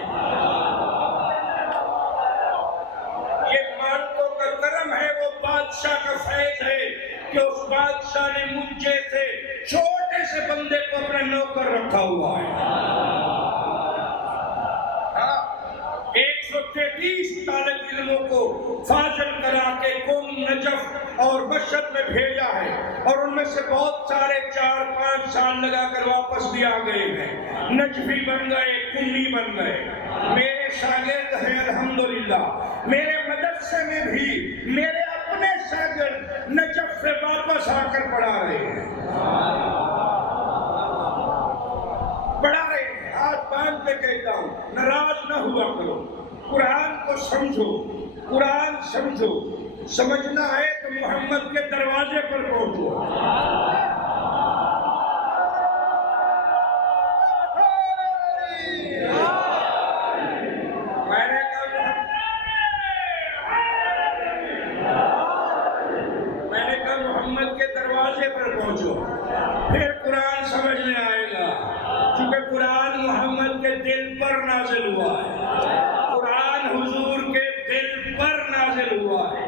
یہ مالکوں کا کرم ہے، وہ بادشاہ کا فیض ہے کہ اس بادشاہ نے مجھ جیسے چھوٹے سے بندے کو اپنا نوکر رکھا ہوا ہے۔ 133 طالب علموں کو فاضل کرا کے قم، نجف اور مشہد میں بھیجا ہے، اور ان میں سے بہت سارے 4-5 سال لگا کر واپس بھی آ گئے ہیں، نجفی بن گئے، قمی بن گئے۔ میرے شاگرد ہیں الحمدللہ، میرے مدرسے میں بھی میرے اپنے شاگرد نجف سے واپس آ کر پڑھا رہے ہیں، پڑھا رہے ہیں۔ ہاتھ باندھ کے کہتا ہوں، ناراض نہ ہوا کرو، قرآن کو سمجھو، قرآن سمجھو، سمجھنا ہے تو محمد کے دروازے پر پہنچو۔ میں نے کہا محمد کے دروازے پر پہنچو، پھر قرآن سمجھ میں آئے گا، کیونکہ قرآن محمد کے دل پر نازل ہوا ہے، قرآن حضور کے دل پر نازل ہوا ہے،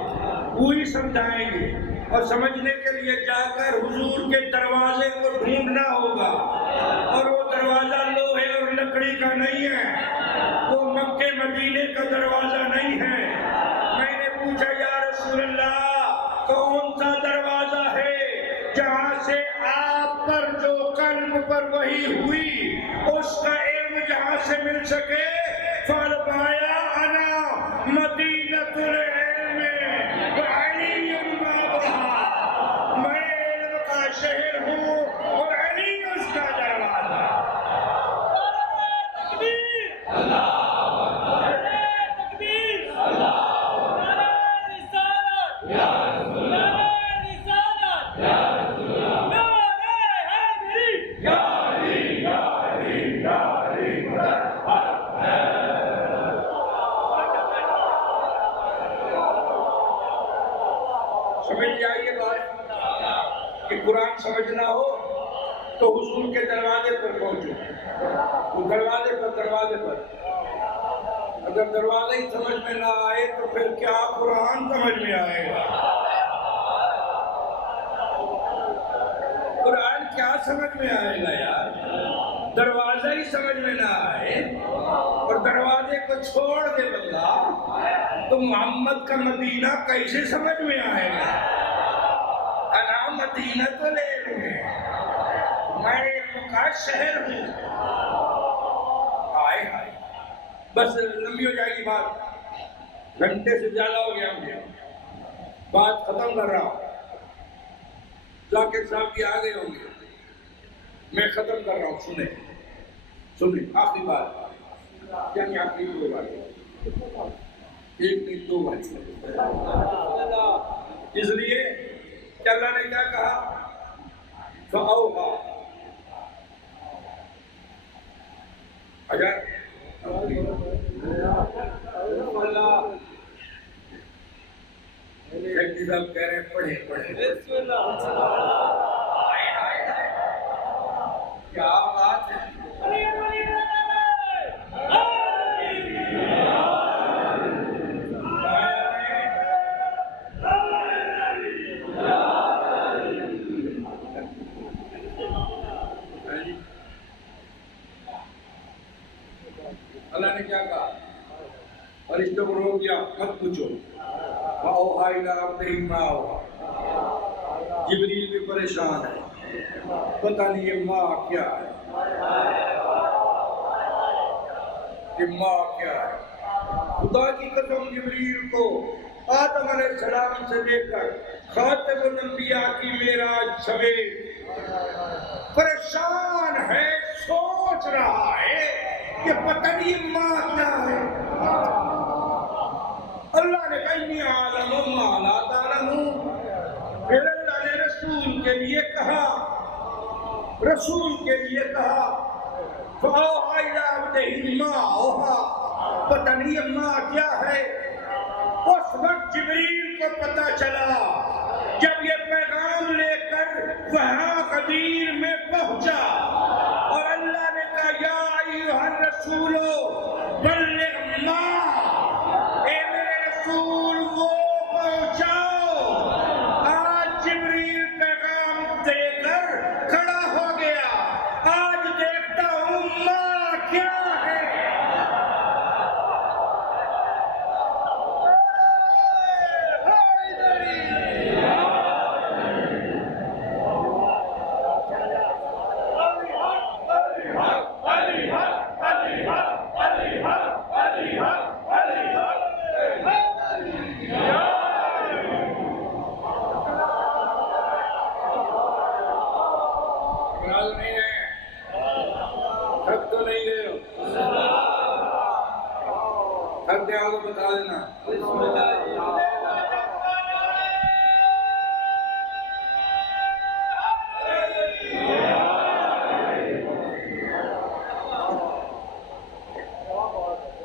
وہی سمجھائیں گے۔ اور سمجھنے کے لیے جا کر حضور کے دروازے کو ڈھونڈنا ہوگا، اور وہ دروازہ لوہے اور لکڑی کا نہیں ہے، وہ مکے مدینے کا دروازہ نہیں ہے۔ میں نے پوچھا یا رسول اللہ کون سا دروازہ ہے جہاں سے آپ پر جو قلب پر وحی ہوئی اس کا علم جہاں سے مل سکے؟ فرمایا انا مدینۃ العلم وعلی بابها، میں علم کا شہر ہوں اور علی اس کا دروازہ۔ تکبیر، اللہ تکبیر، سمجھ جائیے بات کہ قرآن سمجھنا ہو تو حضور کے دروازے پر پہنچو، دروازے پر۔ اگر دروازہ ہی سمجھ میں نہ آئے تو پھر کیا قرآن سمجھ میں آئے گا؟ قرآن کیا سمجھ میں آئے گا یار؟ دروازہ ہی سمجھ میں نہ آئے اور دروازے کو چھوڑ دے بندہ تو محمد کا مدینہ کیسے سمجھ میں آئے گا؟ انا مدینہ تو لے لوں، میں علم کا شہر ہوں۔ آئے بس لمبی ہو جائے گی بات، گھنٹے سے زیادہ ہو گیا مجھے، بات ختم کر رہا ہوں۔ ذاکر صاحب بھی آگے ہوں گے، میں ختم کر رہا ہوں۔ سنیں آخری بات، یعنی آخری 2 بات، 1 نہیں 2 بات۔ اس لیے کہ اللہ نے کیا کہا؟ فَأَوْحَىٰ اجا شیخ صاحب کہہ رہے ہیں پڑھیں پڑھیں ہائے ہائے ہائے کیا بات ہے اللہ نے کیا کہا فرشتوں کو روک دیا مت پوچھو جبریل بھی پریشان ہے پتہ نہیں یہ ماں کیا ہے یہ ماں کیا ہے خدا کی قسم جبریل کو آدم علیہ السلام سے لے کر خاتم الانبیاء کی معراج سمیت پریشان ہے سوچ رہا ہے کہ پتہ نہیں ماں کیا ہے اللہ نے کہا انی عالم ما لا تعلمون پھر اللہ نے رسول کے لیے کہا فَأَوْحَىٰ إِلَىٰ عَبْدِهِ مَا أَوْحَىٰ پتہ نہیں ماں کیا ہے اس وقت جبریل کو پتہ چلا جب یہ پیغام لے کر وہاں غدیر میں پہنچا اور اللہ نے کہا یا ایھا الرسول بلغ ما اے میرے رسول وہ پہنچاؤ آج جبریل پیغام دے کر کھڑا ہو گیا آج دیکھتا ہوں ماں کیا ہے بتا دینا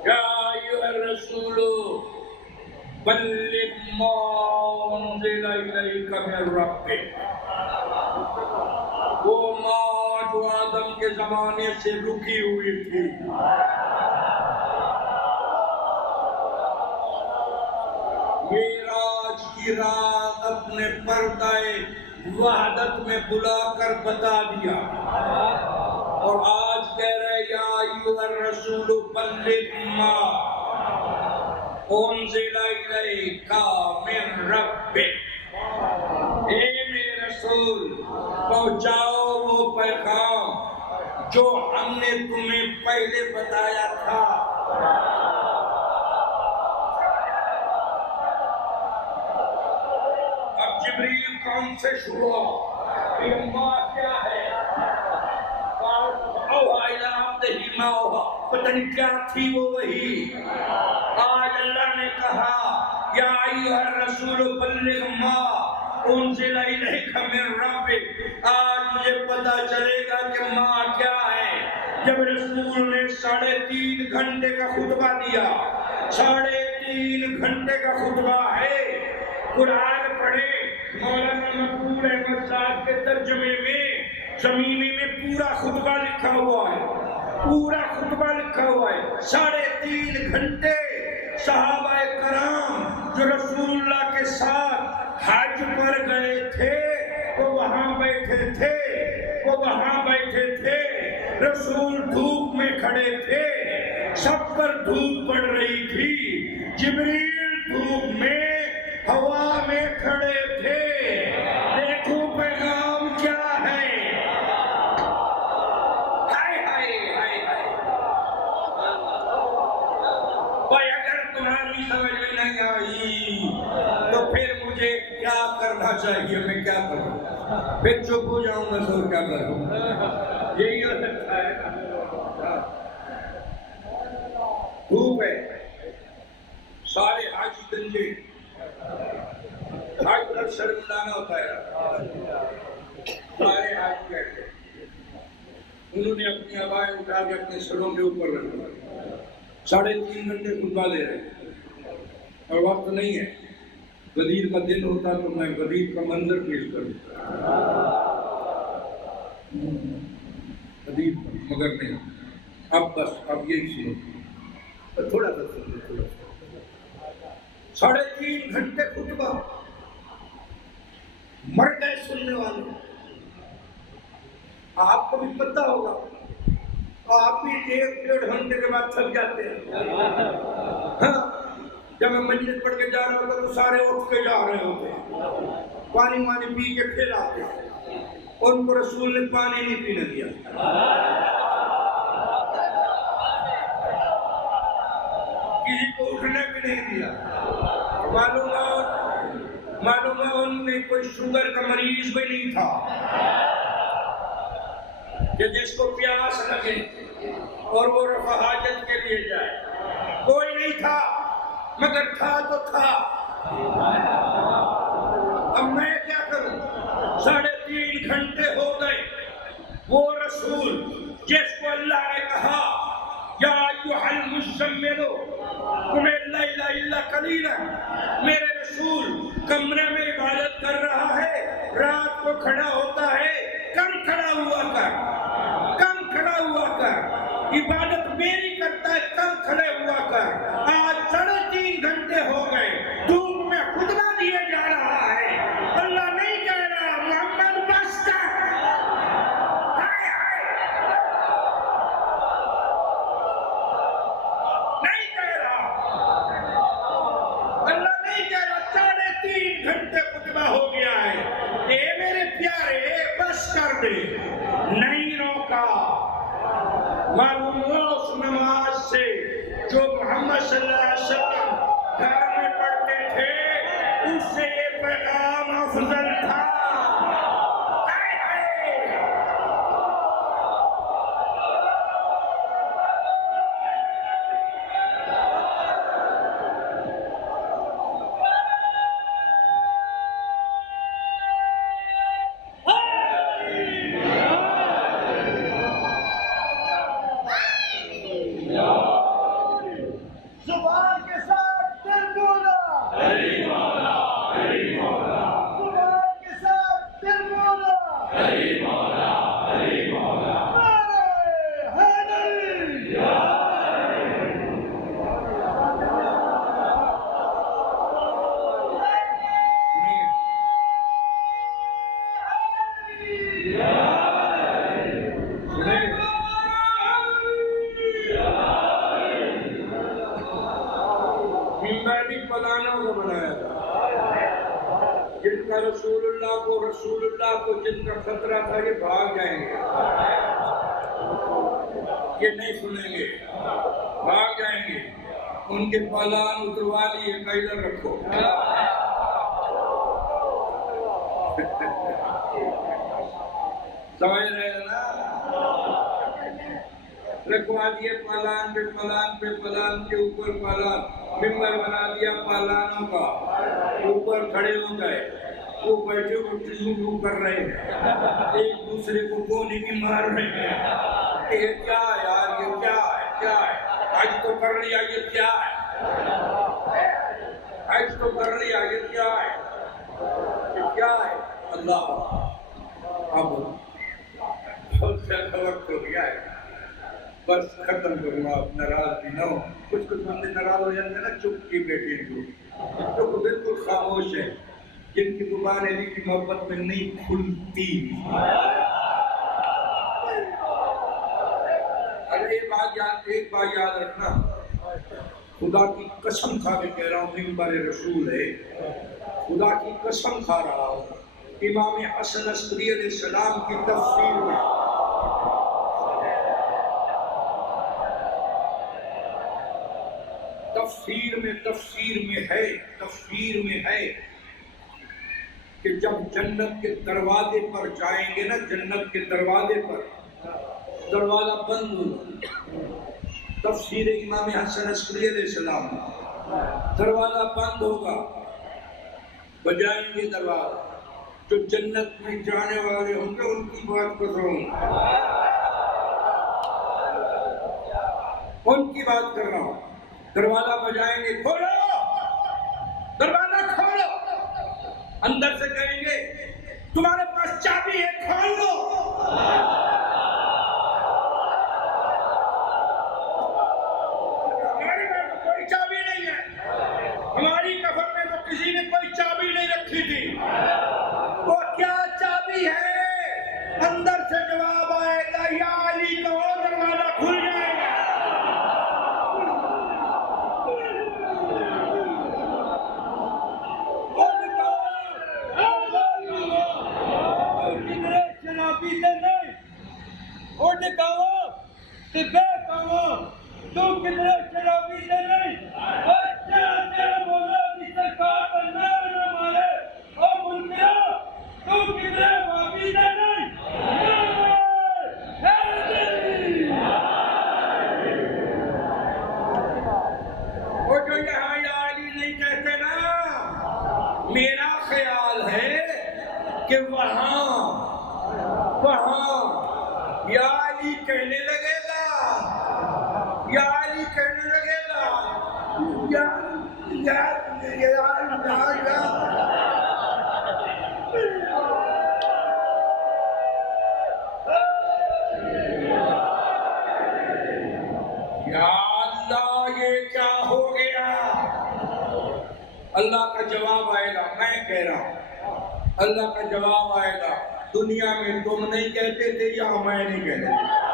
یا ایھا الرسول بلغ ما انزل الیک من ربک وہ ماں جو آدم کے زمانے سے رکی ہوئی تھی معراج کی رات اپنے پردہ وحدت میں بلا کر بتا دیا اور آج کہہ رہے یا ایھا الرسول بلغ ما انزل الیک من ربک اے میرے رسول پہنچاؤ وہ پیغام جو ہم نے تمہیں پہلے بتایا تھا جبریل کون سے شروع یہ ماں کیا ہے اوحیٰ الی عبدہ ما اوحیٰ پتہ نہیں کیا تھی وہ وہی آج اللہ نے کہا یا ایھا الرسول بلغ ما انزل الیک من ربک آج مجھے پتہ چلے گا کہ ماں کیا ہے جب رسول نے 3.5 گھنٹے کا خطبہ دیا 3.5 گھنٹے کا خطبہ ہے قرآن پڑھے مولانا مقبول احمد صاحب کے ترجمے میں زمینی میں پورا خطبہ لکھا ہوا ہے 3.5 گھنٹے صحابہ کرام جو رسول اللہ کے ساتھ حج پر گئے تھے وہ وہاں بیٹھے تھے رسول دھوپ میں کھڑے تھے سب پر دھوپ پڑ رہی تھی جبریل دھوپ میں ہوا میں کھڑے تھے دیکھو پیغام کیا ہے ہائے ہائے ہائے ہائے بھائی اگر تمہاری سمجھ میں نہیں آئی تو پھر مجھے کیا کرنا چاہیے میں کیا کروں پھر چپ ہو جاؤں میں تو کیا کروں یہی ہو سکتا ہے دھوپ ہے سارے حاجی گنجے حج پر شرمندانہ ہوتا ہے سارے حج بیٹھے انہوں نے اپنی آوائیں اٹھا کے اپنے سروں کے اوپر رکھا، 3.5 گھنٹے خطبہ دے رہے ہیں اور وقت نہیں ہے۔ غدیر کا دن ہوتا تو میں غدیر کا منظر پیش کروں، غدیر کا، مگر نہیں۔ اب بس اب یہی سنو، تھوڑا سا سنو، تھوڑا سا۔ 3.5 گھنٹے خطبہ، مر گئے سننے والے۔ آپ کو بھی پتہ ہوگا، آپ بھی 1-1.5 گھنٹے کے بعد تھک جاتے ہیں۔ ہاں، جب میں مجلس پڑھ کے جا رہا ہوتا تو سارے اٹھ کے جا رہے ہوتے ہیں، پانی پی کے پھر آتے ہیں، ان کو رسول نے پانی نہیں پینے دیا، کسی کو اٹھنے بھی نہیں دیا۔ معلوم ہے ان میں کوئی شوگر کا مریض بھی نہیں تھا کہ جس کو پیاس لگے اور وہ رفع حاجت کے لیے جائے، کوئی نہیں تھا، مگر تھا تو تھا۔ اب میں کیا کروں؟ 3.5 گھنٹے ہو گئے، وہ رسول جس کو اللہ نے کہا یا ایھا المزمل قم اللیل الا قلیلا، میرے رسول کمرے میں عبادت کر رہا ہے، رات کو کھڑا ہوتا ہے، کم کھڑا ہوا کر، کم کھڑا ہوا کر، عبادت میری کرتا ہے، کم کھڑے ہوا کر۔ آج 3.5 گھنٹے ہو گئے، دھوپ میں خطبہ دیے جا رہا ہے، اللہ نہیں کہہ رہا محمد بس کر، نہیں کہہ رہا، اللہ نہیں کہہ رہا 3.5 گھنٹے خطبہ ہو گیا ہے، اے میرے پیارے بس کر دے، نہیں روکا۔ معلوم ہوا اس نماز سے جو محمد صلی اللہ علیہ وسلم گھر میں پڑھتے تھے، اس سے یہ پیغام افضل تھا۔ رسول اللہ کو جن کا خطرہ تھا یہ بھاگ جائیں گے، یہ نہیں سنیں گے، بھاگ جائیں گے، ان کے پالان اتروا لیے، ادھر رکھو۔ سمجھ رہے ہیں نا؟ رکھوا دیے پالان پہ پالان پہ پالان کے اوپر پالان، ممبر بنا دیا پالانوں کا، اوپر کھڑے ہو گئے، وہ بیٹھے اٹھو کر رہے ہیں، ایک دوسرے کو گولی بھی مار رہے ہیں، یہ کیا ہے یار، یہ کیا ہے، کیا ہے، آج تو کر لیا، یہ کیا ہے، آج تو کر لیا، یہ کیا ہے، یہ کیا ہے۔ اللہ اب بہت زیادہ وقت ہو گیا ہے، بس ختم کروں، آپ ناراض بھی نہ ہو۔ کچھ بندے ناراض ہو جاتے ہیں نا، چپ کی بیٹے کو، تو بالکل خاموش ہے، جن کی زبان علی کی محبت میں نہیں کھلتی۔ اگر ایک بات یاد رکھنا، خدا کی قسم کھا کے کہہ رہا ہوں، ممبر رسول ہے، خدا کی قسم کھا رہا ہوں، امام حسن عسکری علیہ السلام کی تفسیر میں ہے کہ جب جنت کے دروازے پر جائیں گے نا، جنت کے دروازے پر دروازہ بند ہوگا، تفسیر امام حسن عسکری علیہ السلام، دروازہ بند ہوگا، بجائیں گے دروازہ، جو جنت میں جانے والے ہوں گے ان کی بات کر رہا ہوں، بات کر رہا ہوں. دروازہ بجائیں گے کھولو، دروازہ کھولو. اندر سے کہیں گے تمہارے پاس چابی ہے کھول لو. ہمارے پاس کوئی چابی نہیں ہے. ہماری کفن میں تو کسی نے کوئی چابی نہیں رکھی تھی. وہ کیا چابی ہے؟ اندر سے جواب آئے گا یا علی کہو دروازہ کھل جائے گا. میرا خیال ہے کہ وہاں یا علی کہنے لگے گا، یا علی کہنے لگے گا یا اللہ یہ کیا ہو گیا. اللہ کا جواب آئے گا. میں کہہ رہا ہوں اللہ کا جواب آئے گا. دنیا میں تم نہیں کہتے تھے یا میں نہیں کہتے تھے.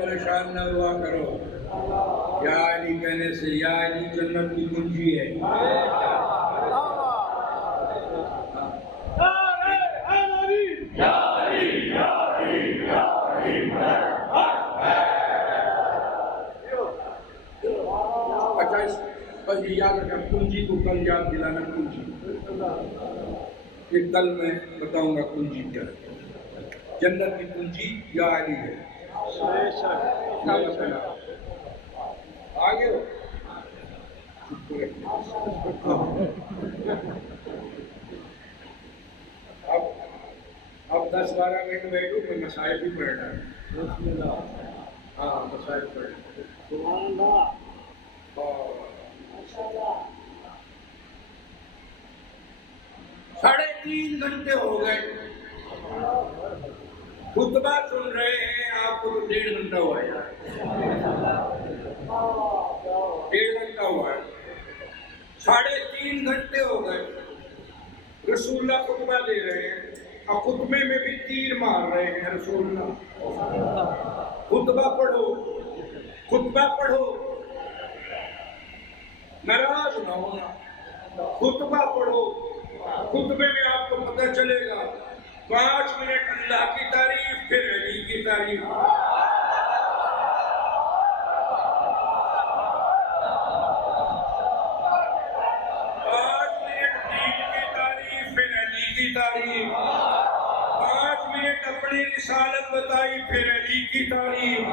پریشان نہ ہوا کرو. یا علی کہنے سے یا علی جنت کی کنجی ہے. اچھا بس یہ یاد رکھا کنجی کو کل یاد دلانا. کنجی یہ کل میں بتاؤں گا کنجی کیا ہے. جنت کی کنجی یا علی ہے. آگے اب 10-12 منٹ بیٹھو کوئی مسائل بھی پڑھنا ہے. ہاں مسائل پڑھنا. 3.5 گھنٹے ہو گئے خطبہ سن رہے ہیں. آپ کو تو 1.5 گھنٹہ ہوا ہے. 1.5 گھنٹہ ہوا ہے. 3.5 گھنٹے ہو گئے. رسول اللہ خطبہ دے رہے ہیں اور خطبے میں بھی تیر مار رہے ہیں. رسول اللہ خطبہ پڑھو، خطبہ پڑھو، ناراض نہ ہونا. خطبہ پڑھو. خطبے میں آپ کو پتہ چلے گا 5 منٹ اللہ کی تعریف، پھر علی کی تعریف. 5 منٹ دین کی تعریف، پھر علی کی تعریف. 5 منٹ اپنی رسالت بتائی، پھر علی کی تعریف.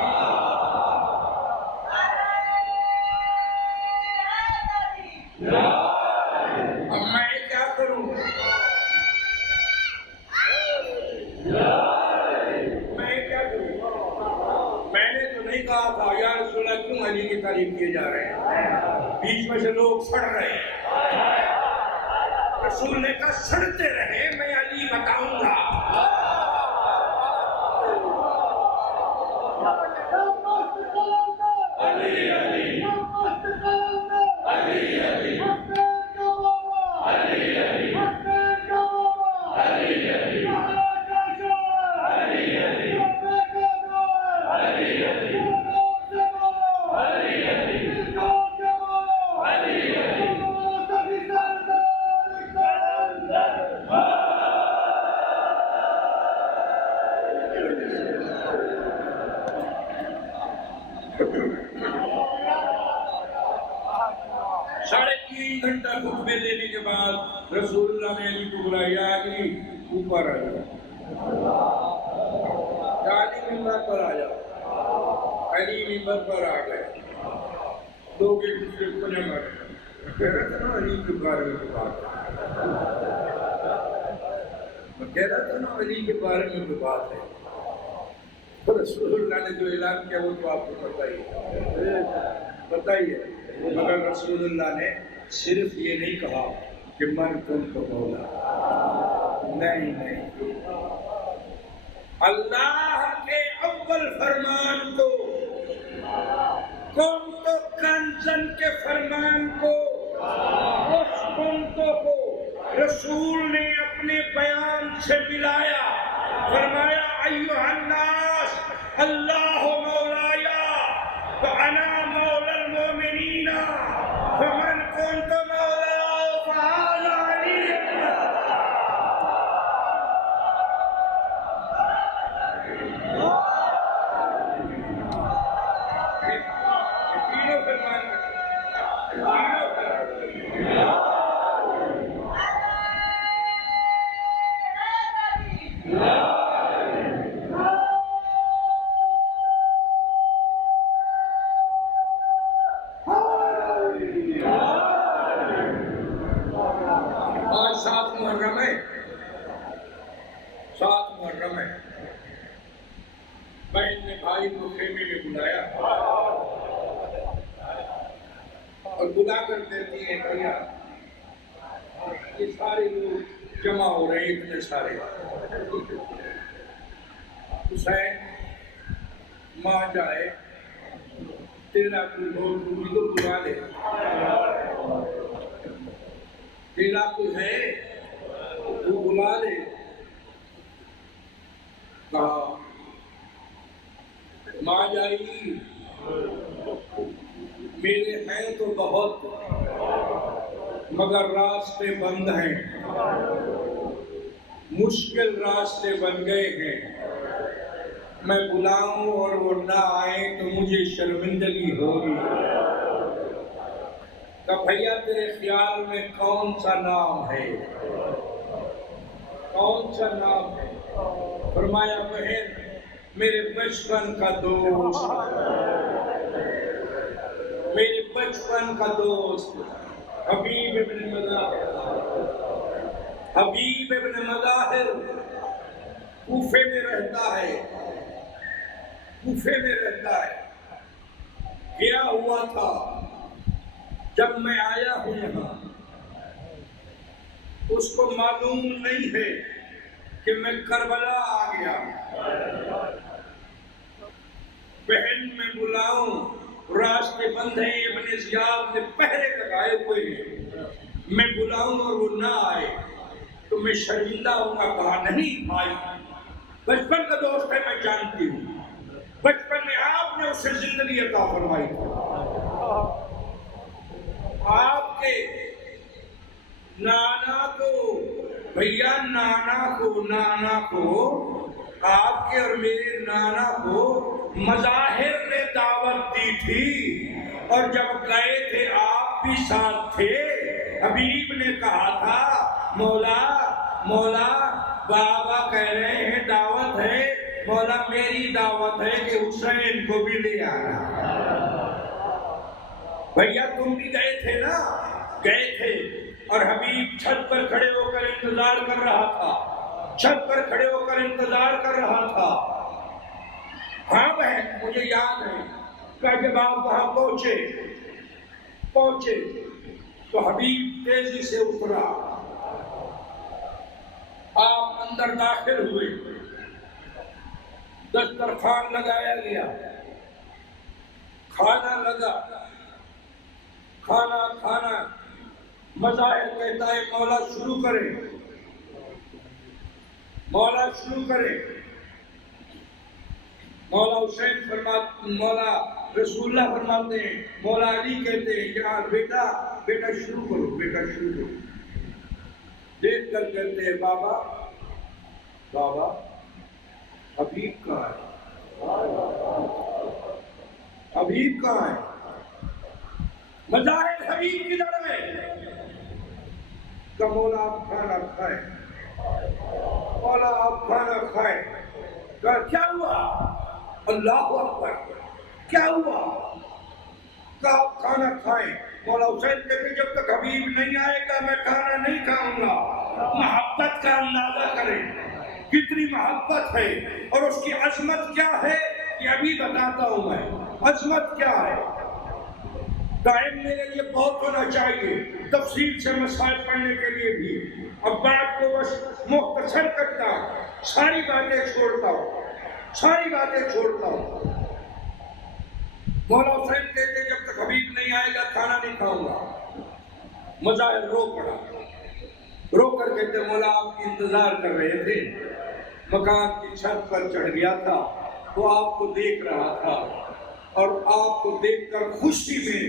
اب میں کیا کروں؟ میں نے تو نہیں کہا تھا یا رسول اللہ کیوں علی کی تعریف کیے جا رہے ہیں. بیچ میں سے لوگ سڑ رہے ہیں. رسول نے کہا سڑتے رہے، میں علی بتاؤں گا. گھنٹہ خطبے دینے کے بعد رسول اللہ نے علی کو بلایا. علی اوپر آ جاؤ، علی ممبر پر آ جاؤ. علی ممبر پر آ گئے. لوگ ایک دوسرے کو پنجہ مارے کہہ رہا تھا نا علی کے بارے میں بات میں کہہ رہا تھا نا علی کے بارے میں بھی بات ہے. تو رسول اللہ نے جو اعلان کیا وہ تو آپ کو پتہ ہی ہے. مگر رسول اللہ نے صرف یہ نہیں کہا کہ من کن تو مولا، نہیں، اللہ کے اول فرمان کو، کن تو کنزن کے فرمان کو، اس کنتو کو رسول نے اپنے بیان سے ملایا. فرمایا ایھا الناس اللہ مولایا وانا مولا المؤمنین فمن کنت مولا فهذا علی. محرم ہے. بہن نے بھائی کو خیمے میں بلایا اور بلا کر دیتی ہے بھیا یہ سارے لوگ جمع ہو رہے ہیں، اتنے سارے. حسین ماں جائے تیرا کوئی ہو تو بلا لے، تیرا کوئی ہے تو بلا لے. کہا ماں جائی میرے ہیں تو بہت مگر راستے بند ہیں، مشکل راستے بن گئے ہیں. میں بلاؤں اور وہ نہ آئے تو مجھے شرمندگی ہوگی. کہ بھیا تیرے خیال میں کون سا نام ہے، کون سا نام ہے؟ فرمایا بہن میرے بچپن کا دوست، میرے بچپن کا دوست حبیب ابن مظاہر، حبیب ابن مظاہر کوفے میں رہتا ہے، کوفے میں رہتا ہے. گیا ہوا تھا جب میں آیا ہوں یہاں اس کو معلوم نہیں ہے کہ میں کربلا آ گیا. بہن میں بلاؤں راستے بند ہیں، ابن زیاد نے پہرے لگائے ہوئے ہیں، میں بلاؤں اور وہ نہ آئے تو میں شرمندہ ہوں گا. کہا نہیں بھائی بچپن کا دوست ہے، میں جانتی ہوں، بچپن میں آپ نے اسے زندگی عطا فرمائی، آپ کے نانا کو بھیا نانا کو آپ کے اور میرے نانا کو مظاہر نے دعوت دی تھی اور جب گئے تھے آپ بھی ساتھ تھے. حبیب نے کہا تھا مولا بابا کہہ رہے ہیں دعوت ہے، مولا میری دعوت ہے کہ حسین کو بھی لے آنا. بھیا تم بھی گئے تھے نا؟ گئے تھے. اور حبیب چھت پر کھڑے ہو کر انتظار کر رہا تھا، چھت پر کھڑے ہو کر انتظار کر رہا تھا. ہاں بہن مجھے یاد ہے کہ جب آپ وہاں پہنچے تو حبیب تیزی سے اترا، آپ اندر داخل ہوئے، دسترخوان لگایا گیا، کھانا لگا، کھانا مظاہر کہتا ہے مولا شروع کرے، مولا شروع کرے. مولا حسین مولا رسول اللہ فرماتے ہیں، مولا علی کہتے ہیں یہاں بیٹا شروع کرو. دیکھ کر کہتے ہیں بابا حبیب کہاں ہے؟ مظاہر حبیب کدھر ہے؟ کہ مولا آپ کھانا کھائیں، مولا آپ کھانا کھائیں. کہا کیا ہوا؟ اللہ اکبر، کیا ہوا؟ کہ آپ کھانا کھائیں. مولا حسین کہتے جب تک حبیب نہیں آئے گا میں کھانا نہیں کھاؤں گا. محبت کا اندازہ کریں کتنی محبت ہے اور اس کی عظمت کیا ہے یہ ابھی بتاتا ہوں میں. عظمت کیا ہے؟ ٹائم میرے لیے بہت ہونا چاہیے تفصیل سے مسائل پڑھنے کے لیے بھی. اب بات کو بس مختصر کرتا ہوں, ساری باتیں چھوڑتا ہوں. مولا حسین کہتے جب تک حبیب نہیں آئے گا کھانا نہیں کھاؤں گا. مظاہر رو پڑا, رو کر کہتے مولا آپ کی انتظار کر رہے تھے, مکان کی چھت پر چڑھ گیا تھا, وہ آپ کو دیکھ رہا تھا اور آپ کو دیکھ کر خوشی میں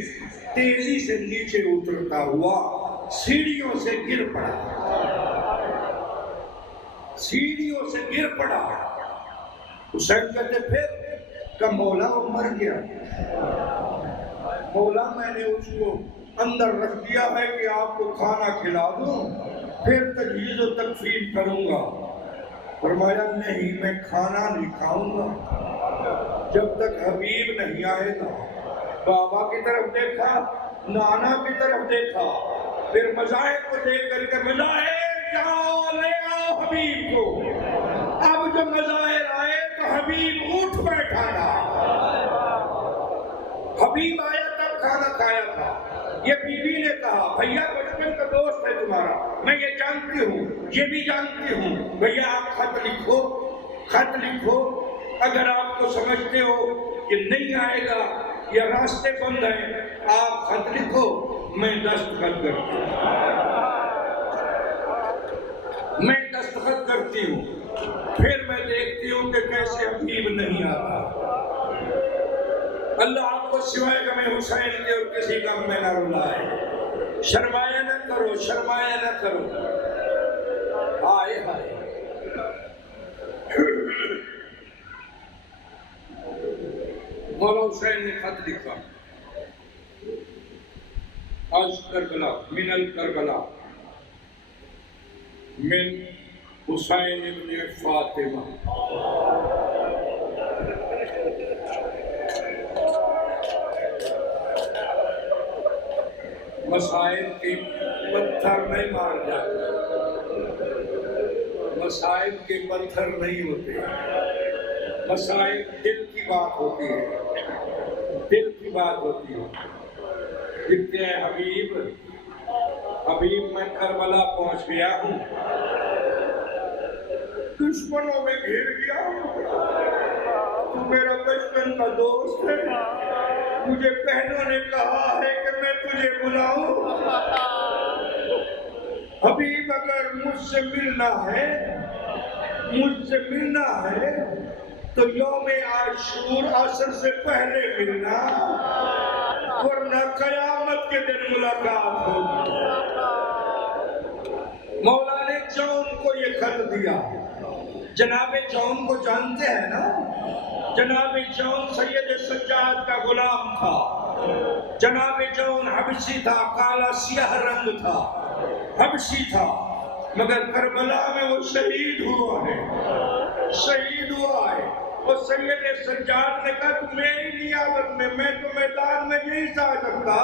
تیزی سے نیچے اترتا ہوا سیڑھیوں سے گر پڑا. حسین کہتے پھر کہ مولا وہ مر گیا. مولا میں نے اس کو اندر رکھ دیا ہے کہ آپ کو کھانا کھلا دوں پھر تجہیز و تکفین کروں گا. فرمایا نہیں میں کھانا نہیں کھاؤں گا جب تک حبیب نہیں آئے گا. بابا کی طرف دیکھا, نانا کی طرف دیکھا, پھر مظاہر کو دیکھ کر کے مظاہر جاؤ لے آؤ حبیب کو. اب جب مظاہر آئے تو حبیب اٹھ بیٹھا تھا. حبیب آیا تب کھانا کھایا تھا. یہ بیوی نے کہا بھیا بچپن کا دوست ہے تمہارا, میں یہ جانتی ہوں, یہ بھی جانتی ہوں, بھیا آپ خط لکھو اگر آپ کو سمجھتے ہو کہ نہیں آئے گا یا راستے بند ہیں آپ خط لکھو, میں دستخط کرتی ہوں. پھر میں دیکھتی ہوں کہ کیسے حبیب نہیں آتا. اللہ آپ کو سوائے غم حسین کے اور کسی غم میں نہ رلائے. شرمایا نہ کرو. ہائے ہائے. مولا حسین نے خط لکھا, از کربلا من الکربلا من حسین ابن فاطمہ. مسائل کے پتھر نہیں مار جاتے, مسائل کے پتھر نہیں ہوتے, مسائل دل کی بات ہوتی ہے. لکھتے ہیں حبیب میں کربلا پہنچ گیا ہوں, دشمنوں میں گھر گیا ہوں, تو میرا بچپن کا دوست ہے, مجھے بہنوں نے کہا ہے کہ میں تجھے بلاؤں. حبیب اگر مجھ سے ملنا ہے تو یوم عاشور عصر سے پہلے ملنا, ورنہ قیامت کے دن ملاقات ہوگی. مولا نے جون کو یہ خط دیا. جناب جون کو جانتے ہیں نا, جناب جون سید سجاد کا غلام تھا. جناب جون حبشی تھا, کالا سیاہ رنگ تھا, حبشی تھا, مگر کربلا میں وہ شہید ہوا ہے. اور سید سجاد نے کہا تو میری نیابت میں, میں تو میدان میں نہیں جا سکتا,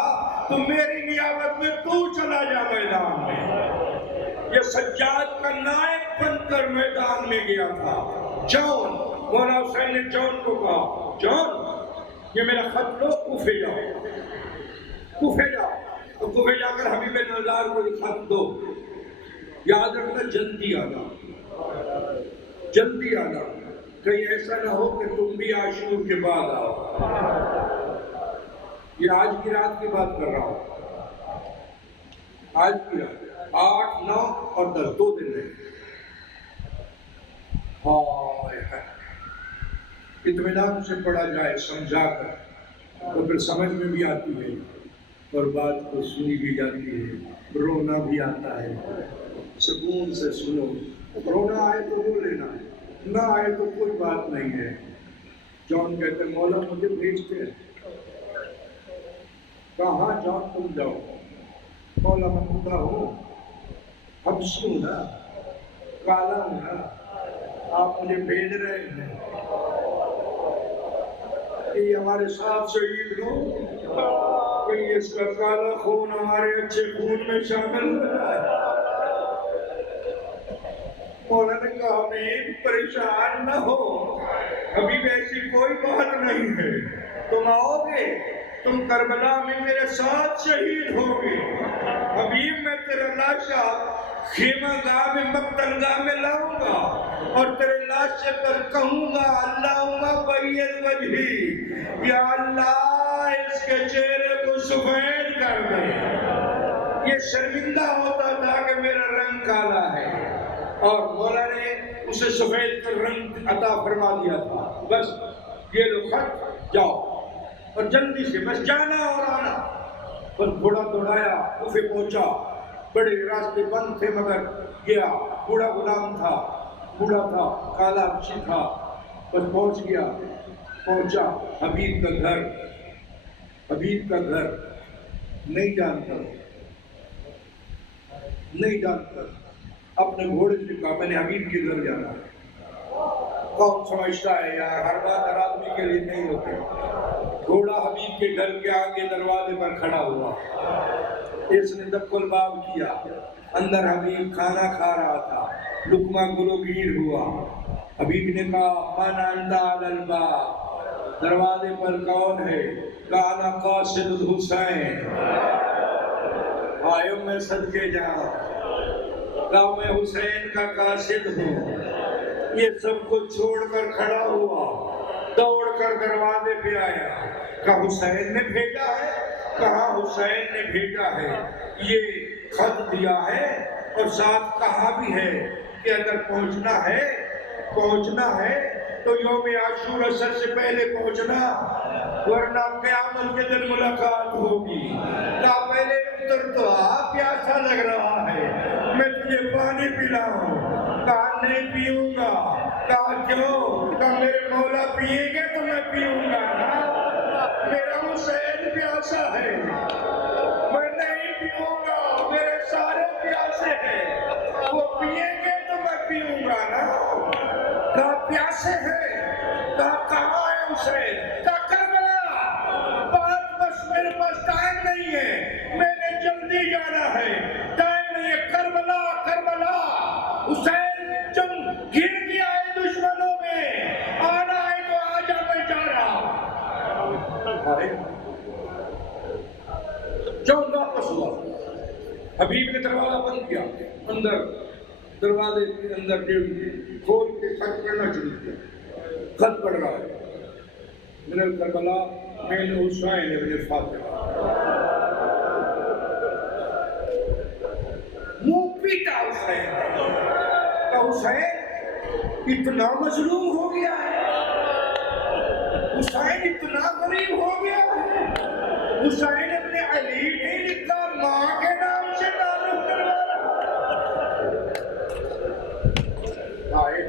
تو میری نیابت میں تو چلا جا میدان میں. یہ سجاد کا نائب بن کر میدان میں گیا تھا. جون, مولا حسین نے جون کو کہا جون یہ میرا خط لو, کوفے جاؤ, تو کوفے جا کر حبیب نظار کو یہ خط دو. یاد رکھنا جلدی آنا, کہیں ایسا نہ ہو کہ تم بھی عاشور کے بعد آؤ. یہ آج کی رات کی بات کر رہا ہوں, آج کی رات 8, 9 اور 10 2 دن رہے. اطمینان سے پڑھا جائے سمجھا کر تو پھر سمجھ میں بھی آتی ہے اور بات کو سنی بھی جاتی ہے, رونا بھی آتا ہے. سکون سے سنو, رونا آئے تو رو لینا, نہ آئے تو کوئی بات نہیں ہے. جون کہتے مولا مجھے بھیجتے ہیں. کہاں جون تم جاؤ؟ مولا میں خدا ہوں, حبشی ہوں نا, کالا ہوں نا, آپ مجھے بھیج رہے ہیں کہ ہمارے ساتھ شہید ہو. کہ اس کا کالا خون ہمارے اچھے خون میں شامل ہو جائے۔ مولا نے کہا حبیب پریشان نہ ہو، حبیب ایسی کوئی بات نہیں ہے، تم آؤ گے، تم کربلا میں میرے ساتھ شہید ہوگے۔ حبیب میں تیرا لاشا خیمہ گاہ میں مقتل گاہ میں لاؤں گا اور تیرے لاشے پر کہوں گا اللہم بیض وجہی، یا اللہ اس کے چہرے کو سفید کر دے۔ یہ شرمندہ ہوتا تھا کہ میرا رنگ کالا ہے، اور مولا نے اسے سفید کا رنگ عطا فرما دیا تھا۔ بس یہ لو خط، جاؤ اور جلدی سے بس جانا اور آنا۔ بس گھوڑا دوڑایا، اسے پہنچا، بڑے راستے بند تھے مگر گیا۔ بوڑھا غلام تھا، بوڑھا تھا، کالا اچھی تھا، بس پہنچ گیا۔ پہنچا حبیب کا گھر، حبیب کا گھر نہیں جانتا، نہیں جانتا۔ اپنے گھوڑے سے کہا میں نے حبیب کے گھر جانا ہے۔ کون سمجھتا ہے یار، ہر بات ہر آدمی کے لیے نہیں ہوتی۔ گھوڑا حبیب کے گھر کے آگے دروازے پر کھڑا ہوا، اس نے دق الباب کیا، اندر حبیب کھانا کھا رہا تھا، لقمہ گلوگیر ہوا۔ حبیب نے کہا من انت علی الباب، دروازے پر کون ہے؟ کہا انا قاصد الحسین، آئے میں صدقے جاؤں۔ کہا میں حسین کا قاصد ہوں۔ یہ سب کو چھوڑ کر کھڑا ہوا، دوڑ کر دروازے پہ آیا، کہا حسین نے بھیجا ہے؟ کہا حسین نے بھیجا ہے، یہ خط دیا ہے اور ساتھ کہا بھی ہے کہ اگر پہنچنا ہے تو یوم عاشور اثر سے پہلے پہنچنا، ورنہ قیامت کے دن ملاقات ہوگی۔ کہا پہلے اتر تو آ، پیاسا لگ رہا ہے، میں تجھے پانی پلاؤں۔ کہا نہیں پیوں گا۔ کہا کیوں؟ کہا میرے مولا پیئیں گے تو میں پیوں گا نا، میرا حسین پیاسا ہے، میں نہیں پیوں گا، میرے سارے پیاسے ہیں، وہ پیئیں گے تو میں پیوں گا نا۔ کہا پیاسے ہیں؟ کہا کہاں ہے حسین؟ کہا کربلا۔ بات بس میرے پاس ٹائم نہیں ہے، میں نے جلدی جانا ہے، ٹائم نہیں ہے۔ کربلا کربلا، حسین جنگ گر گیا ہے دشمنوں میں، آنا ہے تو آجا، میں جا رہا۔ جب واپس ہوا، حبیب نے دروازہ بند کیا، اندر دروازے کے اندر کھول کے خط پڑھنا شروع کیا۔ خط پڑھ رہا ہے، من الکربلا من حسین ابن فاطمہ۔ منہ پیٹا حسین، کہ حسین اتنا مظلوم ہو گیا ہے، حسین اتنا غریب ہو گیا ہے، حسین ابن علی نہیں لکھا، ماں کے نام سے تعلق کروا رہا۔ آئے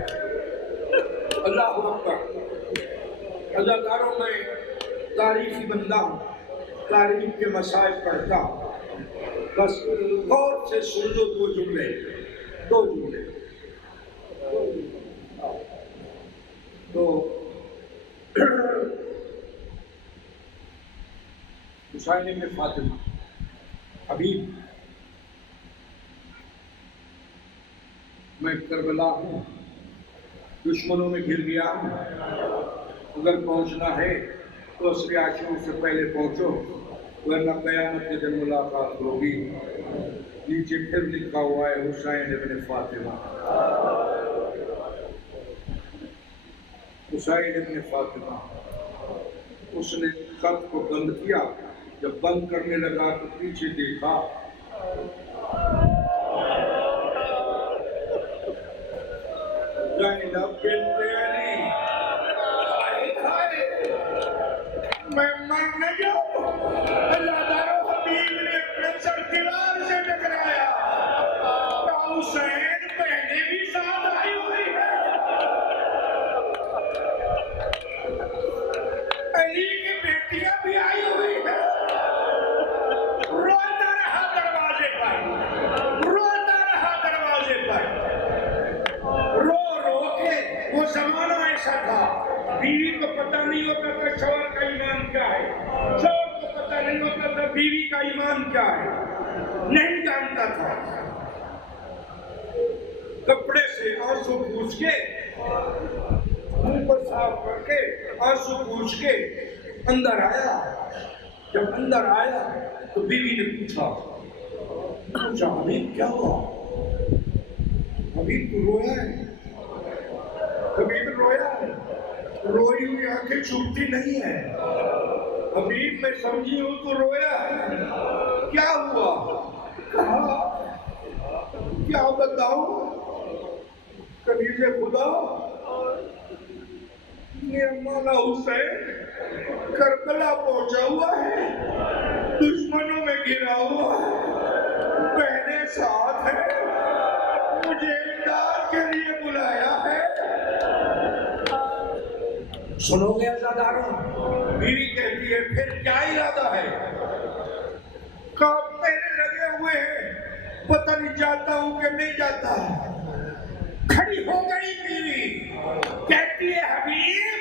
اللہ اکبر۔ عزاداروں میں تاریخی بندہ ہوں، تاریخ کے مسائل پڑھتا ہوں، بس غور سے سن لو دو جملے۔ تو حسین ابن فاطمہ، حبیب میں کربلا ہوں، دشمنوں میں گر گیا ہوں، اگر پہنچنا ہے تو عصر عاشور سے پہلے پہنچو، ورنہ قیامت کے دن ملاقات ہوگی۔ نیچے پھر لکھا ہوا ہے حسین ابن فاطمہ، حسین ابن فاطمہ۔ اس نے خط کو بند کیا، جب بند کرنے لگا تو پیچھے دیکھا، زینب بنت علی۔ میں مر نہ جاؤں، اللہ تعالیٰ حبیب نے اپنے سر دیوار سے ٹکرایا، کہا حسین بہنیں بھی ساتھ آئی ہوئی ہیں، علی کی بیٹیاں بھی آئی ہوئی ہیں۔ روتا رہا دروازے پر، روتا رہا دروازے پر، رو رو کے۔ وہ زمانہ ایسا تھا، بیوی کو پتہ نہیں ہوتا تھا شوہر کا ایمان کیا ہے، شوہر کو پتہ نہیں ہوتا تھا بیوی کا ایمان کیا ہے، نہیں جانتا تھا۔ کپڑے سے آنسو پوچھ کے، منہ کو صاف کر کے، آنسو پوچھ کے اندر آیا۔ جب اندر آیا تو بیوی نے پوچھا حبیب کیا ہوا؟ حبیب تو رویا ہے، حبیب رویا ہے، روئی ہوئی آنکھیں چھوٹتی نہیں ہے۔ حبیب میں سمجھی ہوں تو رویا ہے، کیا ہوا؟ کہا کیا بتاؤں کنیز خدا، میرا مولا حسین کربلا پہنچا ہوا ہے، دشمنوں میں گرا ہوا ہے، بہنیں ساتھ ہیں، مجھے امداد کے لیے بلایا ہے۔ سنو گے عزاداروں، بیوی کہتی ہے پھر کیا ارادہ ہے؟ کام میرے لگے ہوئے ہیں، پتہ نہیں جاتا ہوں کہ نہیں جاتا۔ کھڑی ہو گئی بیوی، کہتی ہے حبیب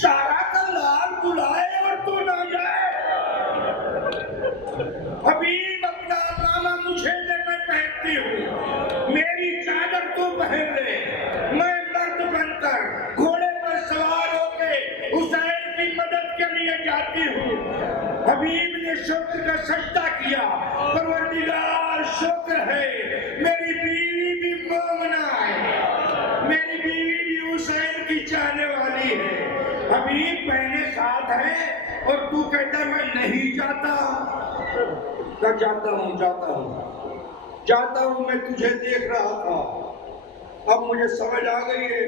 سارا کا لال بلائے اور تو نہ جائے۔ حبیب اپنا امامہ مجھے دے، میں پہنتی ہوں، میری چادر تو پہن لے، میں مرد بن کر گھوڑے پر سوار ہو کے حسین کی مدد کے لیے جاتی ہوں۔ حبیب نے شکر کا سجدہ کیا، پروردگار شکر ہے میری بیوی بھی مومنہ ہے، میری بیوی بھی حسین کی چاہنے والی ہے۔ حبیب بہنیں ساتھ ہیں اور تو کہتا میں نہیں جاتا۔ کہ جاتا ہوں، میں تجھے دیکھ رہا تھا، اب مجھے سمجھ آ گئی ہے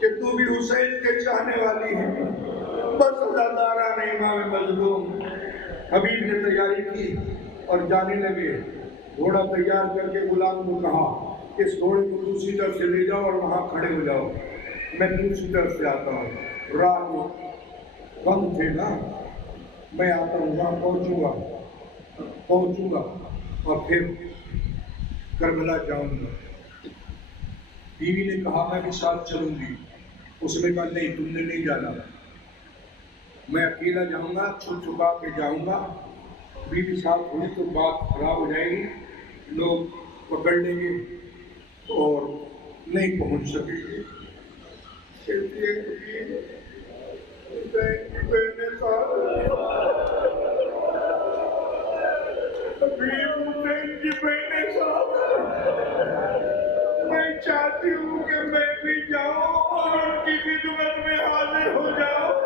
کہ تو بھی حسین کے چاہنے والی ہے، بس عزاداران امام مظلوم۔ حبیب نے تیاری کی اور جانے لگے۔ گھوڑا تیار کر کے غلام کو کہا اس گھوڑے کو دوسری طرف سے لے جاؤ اور وہاں کھڑے ہو جاؤ، میں دوسری طرف سے آتا ہوں۔ راہ میں بند تھے نا، میں آتا ہوں، وہاں پہنچوں گا اور پھر کربلا جاؤں گا۔ بیوی نے کہا میں بھی ساتھ چلوں گی۔ اس نے کہا نہیں، تم نے نہیں جانا، میں اکیلا جاؤں گا، چھپ چھپا کے جاؤں گا۔ بیوی ساتھ ہوئی تو بات خراب ہو جائے گی، لوگ پکڑ لیں گے اور نہیں پہنچ سکیں گے۔ میں چاہتی ہوں کہ میں بھی جاؤں اور ان کی خدمت میں حاضر ہو جاؤں۔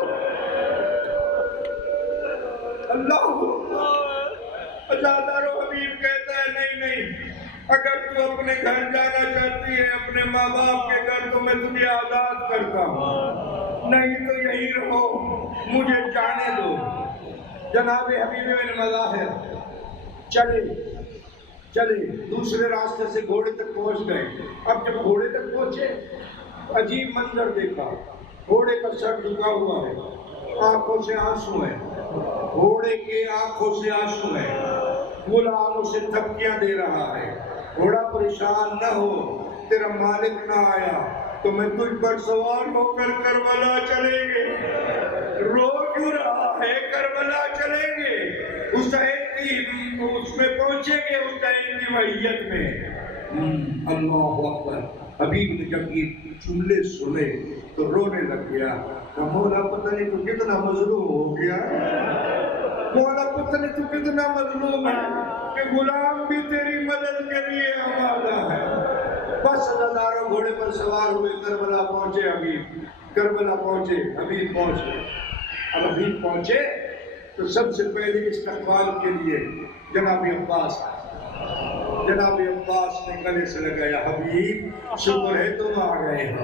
اللہ عزادارو، حبیب کہتا ہے نہیں، اگر تو اپنے گھر جانا چاہتی ہے، اپنے ماں باپ کے گھر، تو میں تجھے آزاد کرتا ہوں، نہیں تو یہی رہو، مجھے جانے دو۔ جناب حبیب بن مظاہر چلے دوسرے راستے سے گھوڑے تک پہنچ گئے۔ اب جب گھوڑے تک پہنچے عجیب منظر دیکھا، گھوڑے کا سر جھکا ہوا ہے، آنکھوں سے آنسو ہیں، گھوڑے کے آنکھوں سے آنسو ہیں، غلام اسے تھپکیاں دے رہا ہے۔ گھوڑا پریشان نہ ہو، تیرا مالک نہ آیا تو میں تجھ پر سوار ہو کر کربلا چلیں گے۔ رو کیوں رہا ہے؟ کربلا چلیں گے، حسین کی اس میں پہنچیں گے، حسین کی معیت میں۔ اللہ اکبر۔ حبیب نے جب یہ جملے سنے تو رونے لگ گیا، کہ مولا پتہ نہیں تو کتنا مظلوم ہو گیا، مولا پتہ نہیں تو کتنا مظلوم ہے کہ غلام بھی تیری مدد کے لیے آمادہ ہے۔ بس عزاداروں، گھوڑے پر سوار ہوئے کربلا پہنچے حبیب، کربلا پہنچے، حبیب پہنچے۔ اب حبیب پہنچے تو سب سے پہلے استقبال کے لیے جناب عباس نے گلے سے لگایا، حبیب شکر ہے تم آ گئے ہو،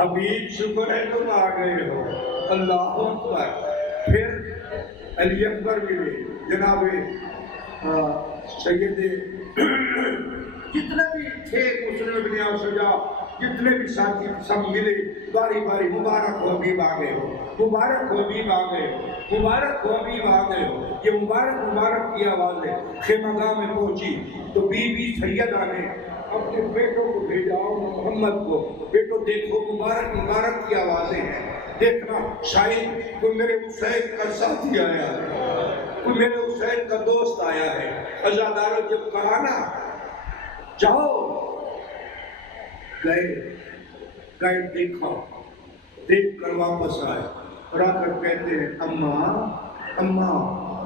حبیب شکر ہے تم آ گئے ہو۔ اللہ اکبر۔ پھر علی اکبر ملے، جناب سید جتنے بھی تھے مسلم بن سجا، جتنے بھی ساتھی سب ملے، باری باری مبارک ہو حبیب آ گئے ہو، مبارک ہو حبیب آ گئے ہو، مبارک ہو حبیب آ گئے ہو۔ یہ مبارک کی آوازیں خیمہ گاہ میں پہنچی تو بی بی سیدہ نے اپنے بیٹوں کو بھیجا، محمد کو، بیٹو دیکھو مبارک کی آوازیں ہیں، دیکھنا شاید کوئی میرے حسین کا ساتھی آیا ہے، کوئی میرے حسین کا دوست آیا ہے. عزاداروں جب کہا نا جاؤ، گئے دیکھا، دیکھ کر واپس آئے اور آ کر کہتے ہیں اماں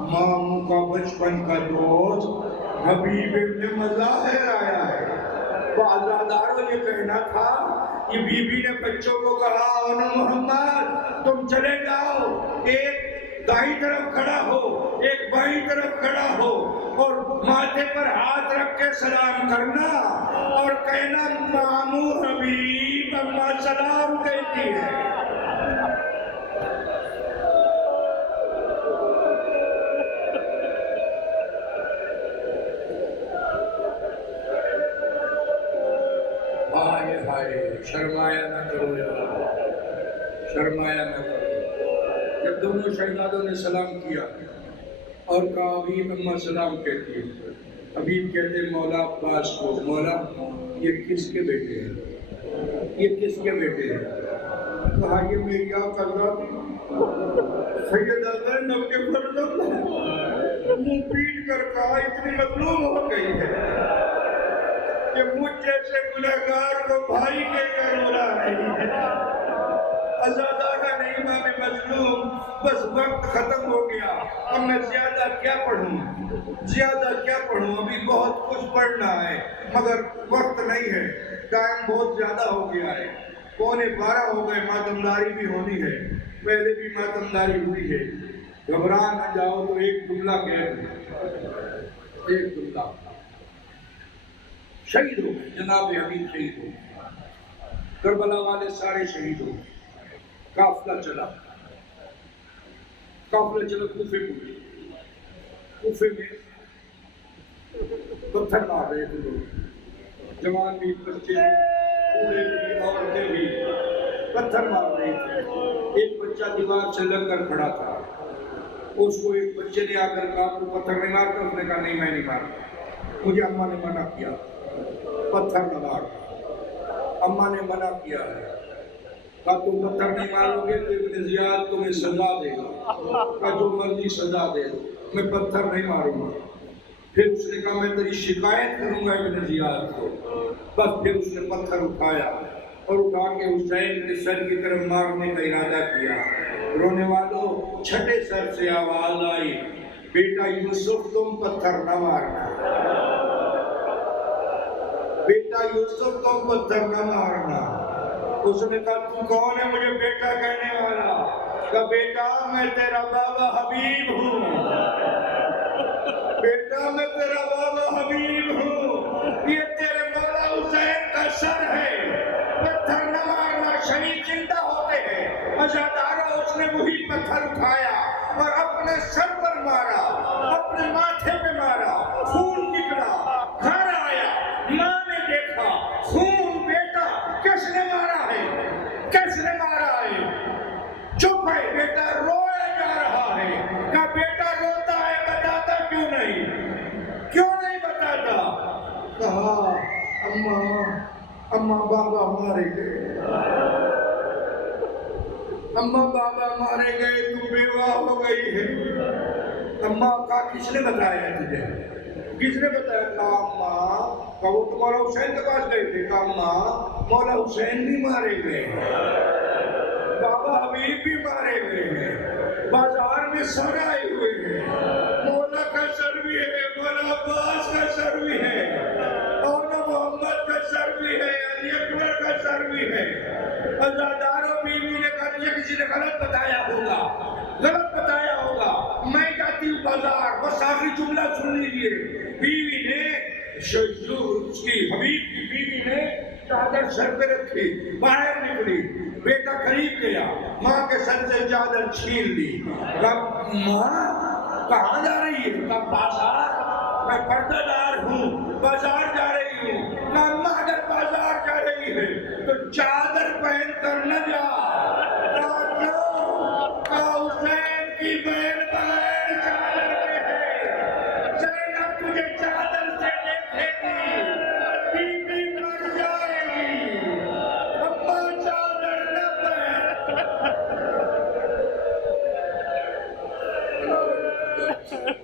ماموں کا بچپن کا دوست حبیب ابن مظاہر آیا ہے. تو عزاداروں یہ کہنا تھا کہ بی بی نے بچوں کو کہا اونا محمد تم چلے جاؤ، ایک دائیں طرف کھڑا ہو ایک بائیں طرف کھڑا ہو اور ماتھے پر ہاتھ رکھ کے سلام کرنا اور کہنا مامو حبیب اماں سلام کہتی ہے. شرمایا نہ کرو یار، شرمایا نہ کرو. جب دونوں شہزادوں نے سلام کیا اور کہا حبیب اماں سلام کہتی ہے، حبیب کہتے مولا عباس کو، مولا یہ کس کے بیٹے ہیں، یہ کس کے بیٹے ہیں؟ کہا یہ میری آقا سیدہ زینب کے فرزند ہیں. منہ پیٹ کر کہا اتنی مظلوم ہو گئی ہے کہ مجھ جیسے گنہگار کو بھائی کے کر رولا رہی ہے. عزادارہ نہیں امام مظلوم، بس وقت ختم ہو گیا، اب میں زیادہ کیا پڑھوں، ابھی بہت کچھ پڑھنا ہے مگر وقت نہیں ہے، ٹائم بہت زیادہ ہو گیا ہے، 11:15 ہو گئے، ماتمداری بھی ہونی ہے، پہلے بھی ماتمداری ہوئی ہے. گھبرا نہ جاؤ تو ایک جملہ کہہ دوں، ایک جملہ. شہید ہو گئے، جناب حبیب شہید ہو گئے، کربلا والے سارے شہید ہو گئے. قافلہ چلا کوفے میں پتھر مار رہے تھے لوگ، جوان بھی، بچے بھی، بوڑھے بھی، عورتیں بھی پتھر مار رہے تھے. ایک بچہ دیوار سے لگ کر کھڑا تھا، اس کو ایک بچے نے آ کر کہا تو پتھر نہیں مارتا، اس نے کہا نہیں میں نہیں مارتا، مجھے اماں نے منع کیا پتھر نہ مار. اماں نے منع کیا ہے، کہا تم پتھر نہیں مارو گے تو ابن زیاد تمہیں سزا دے گا، کہا جو مرضی سزا دے دو میں پتھر نہیں ماروں گا. پھر اس نے کہا میں تیری شکایت کروں گا ابن زیاد کو. بس پھر اس نے پتھر اٹھایا اور اٹھا کے حسین کے سر کی طرف مارنے کا ارادہ کیا. رونے والوں چھٹے سر سے آواز آئی بیٹا یوسف تم پتھر نہ مارنا، بیٹا یوسف تم پتھر نہ مارنا. اس نے کہا تو کون ہے مجھے بیٹا کہنے والا؟ کہا بیٹا میں تیرا بابا حبیب ہوں، بیٹا میں تیرا بابا حبیب ہوں، یہ تیرے مولا حسین کا سر ہے، پتھر نہ مارنا، شہید زندہ ہوتے ہیں. عزادارہ اس نے وہی پتھر اٹھایا اور اپنے سر پر مارا، اپنے ماتھے پہ مارا، خون نکلا. گھر آیا، ماں نے دیکھا خون، بیٹا کس نے مارا ہے، کس نے مارا ہے؟ چپ ہے، بیٹا رویا جا رہا ہے. کہا بیٹا روتا ہے بتاتا کیوں نہیں بتاتا؟ کہا اماں بابا مارے گئے، اماں بابا مارے گئے، تو بیوہ ہو گئی ہے. اماں کا کس نے بتایا تجھے، کس نے بتایا؟ کہا اماں، کہا وہ تمہارا حسین کے پاس گئے تھے. کہا اماں مولا حسین بھی مارے گئے، بابا حبیب بھی مارے گئے ہیں، بازار میں سر آئے ہوئے ہیں، مولا کا سر بھی ہے، مولا عباس کا سر بھی ہے، مولا محمد کا سر بھی ہے، علی اکبر کا سر بھی ہے. عزاداروں بیوی نے کہا یہ کسی نے غلط بتایا ہوگا، میں جاتی ہوں بازار. بس آخری جملہ سن لیجیے. بیوی نے اس کی حبیب کی بیوی نے چادر سر پہ رکھی، باہر نکلی، بیٹا قریب گیا، ماں کے سر سے چادر چھین لی. کہا ماں کہاں جا رہی ہے؟ کہا بازار، میں پردہ دار ہوں، بازار جا رہی ہوں. کہا اماں اگر بازار جا رہی ہے تو چادر پہن کر نہ جا. کہا کیوں؟ کہا حسین کی بہن بغیر چادر کے ہے، زینب تجھے چادر سے دیکھے گی، بی بی مر جائے گی، اماں چادر نہ پہن. دو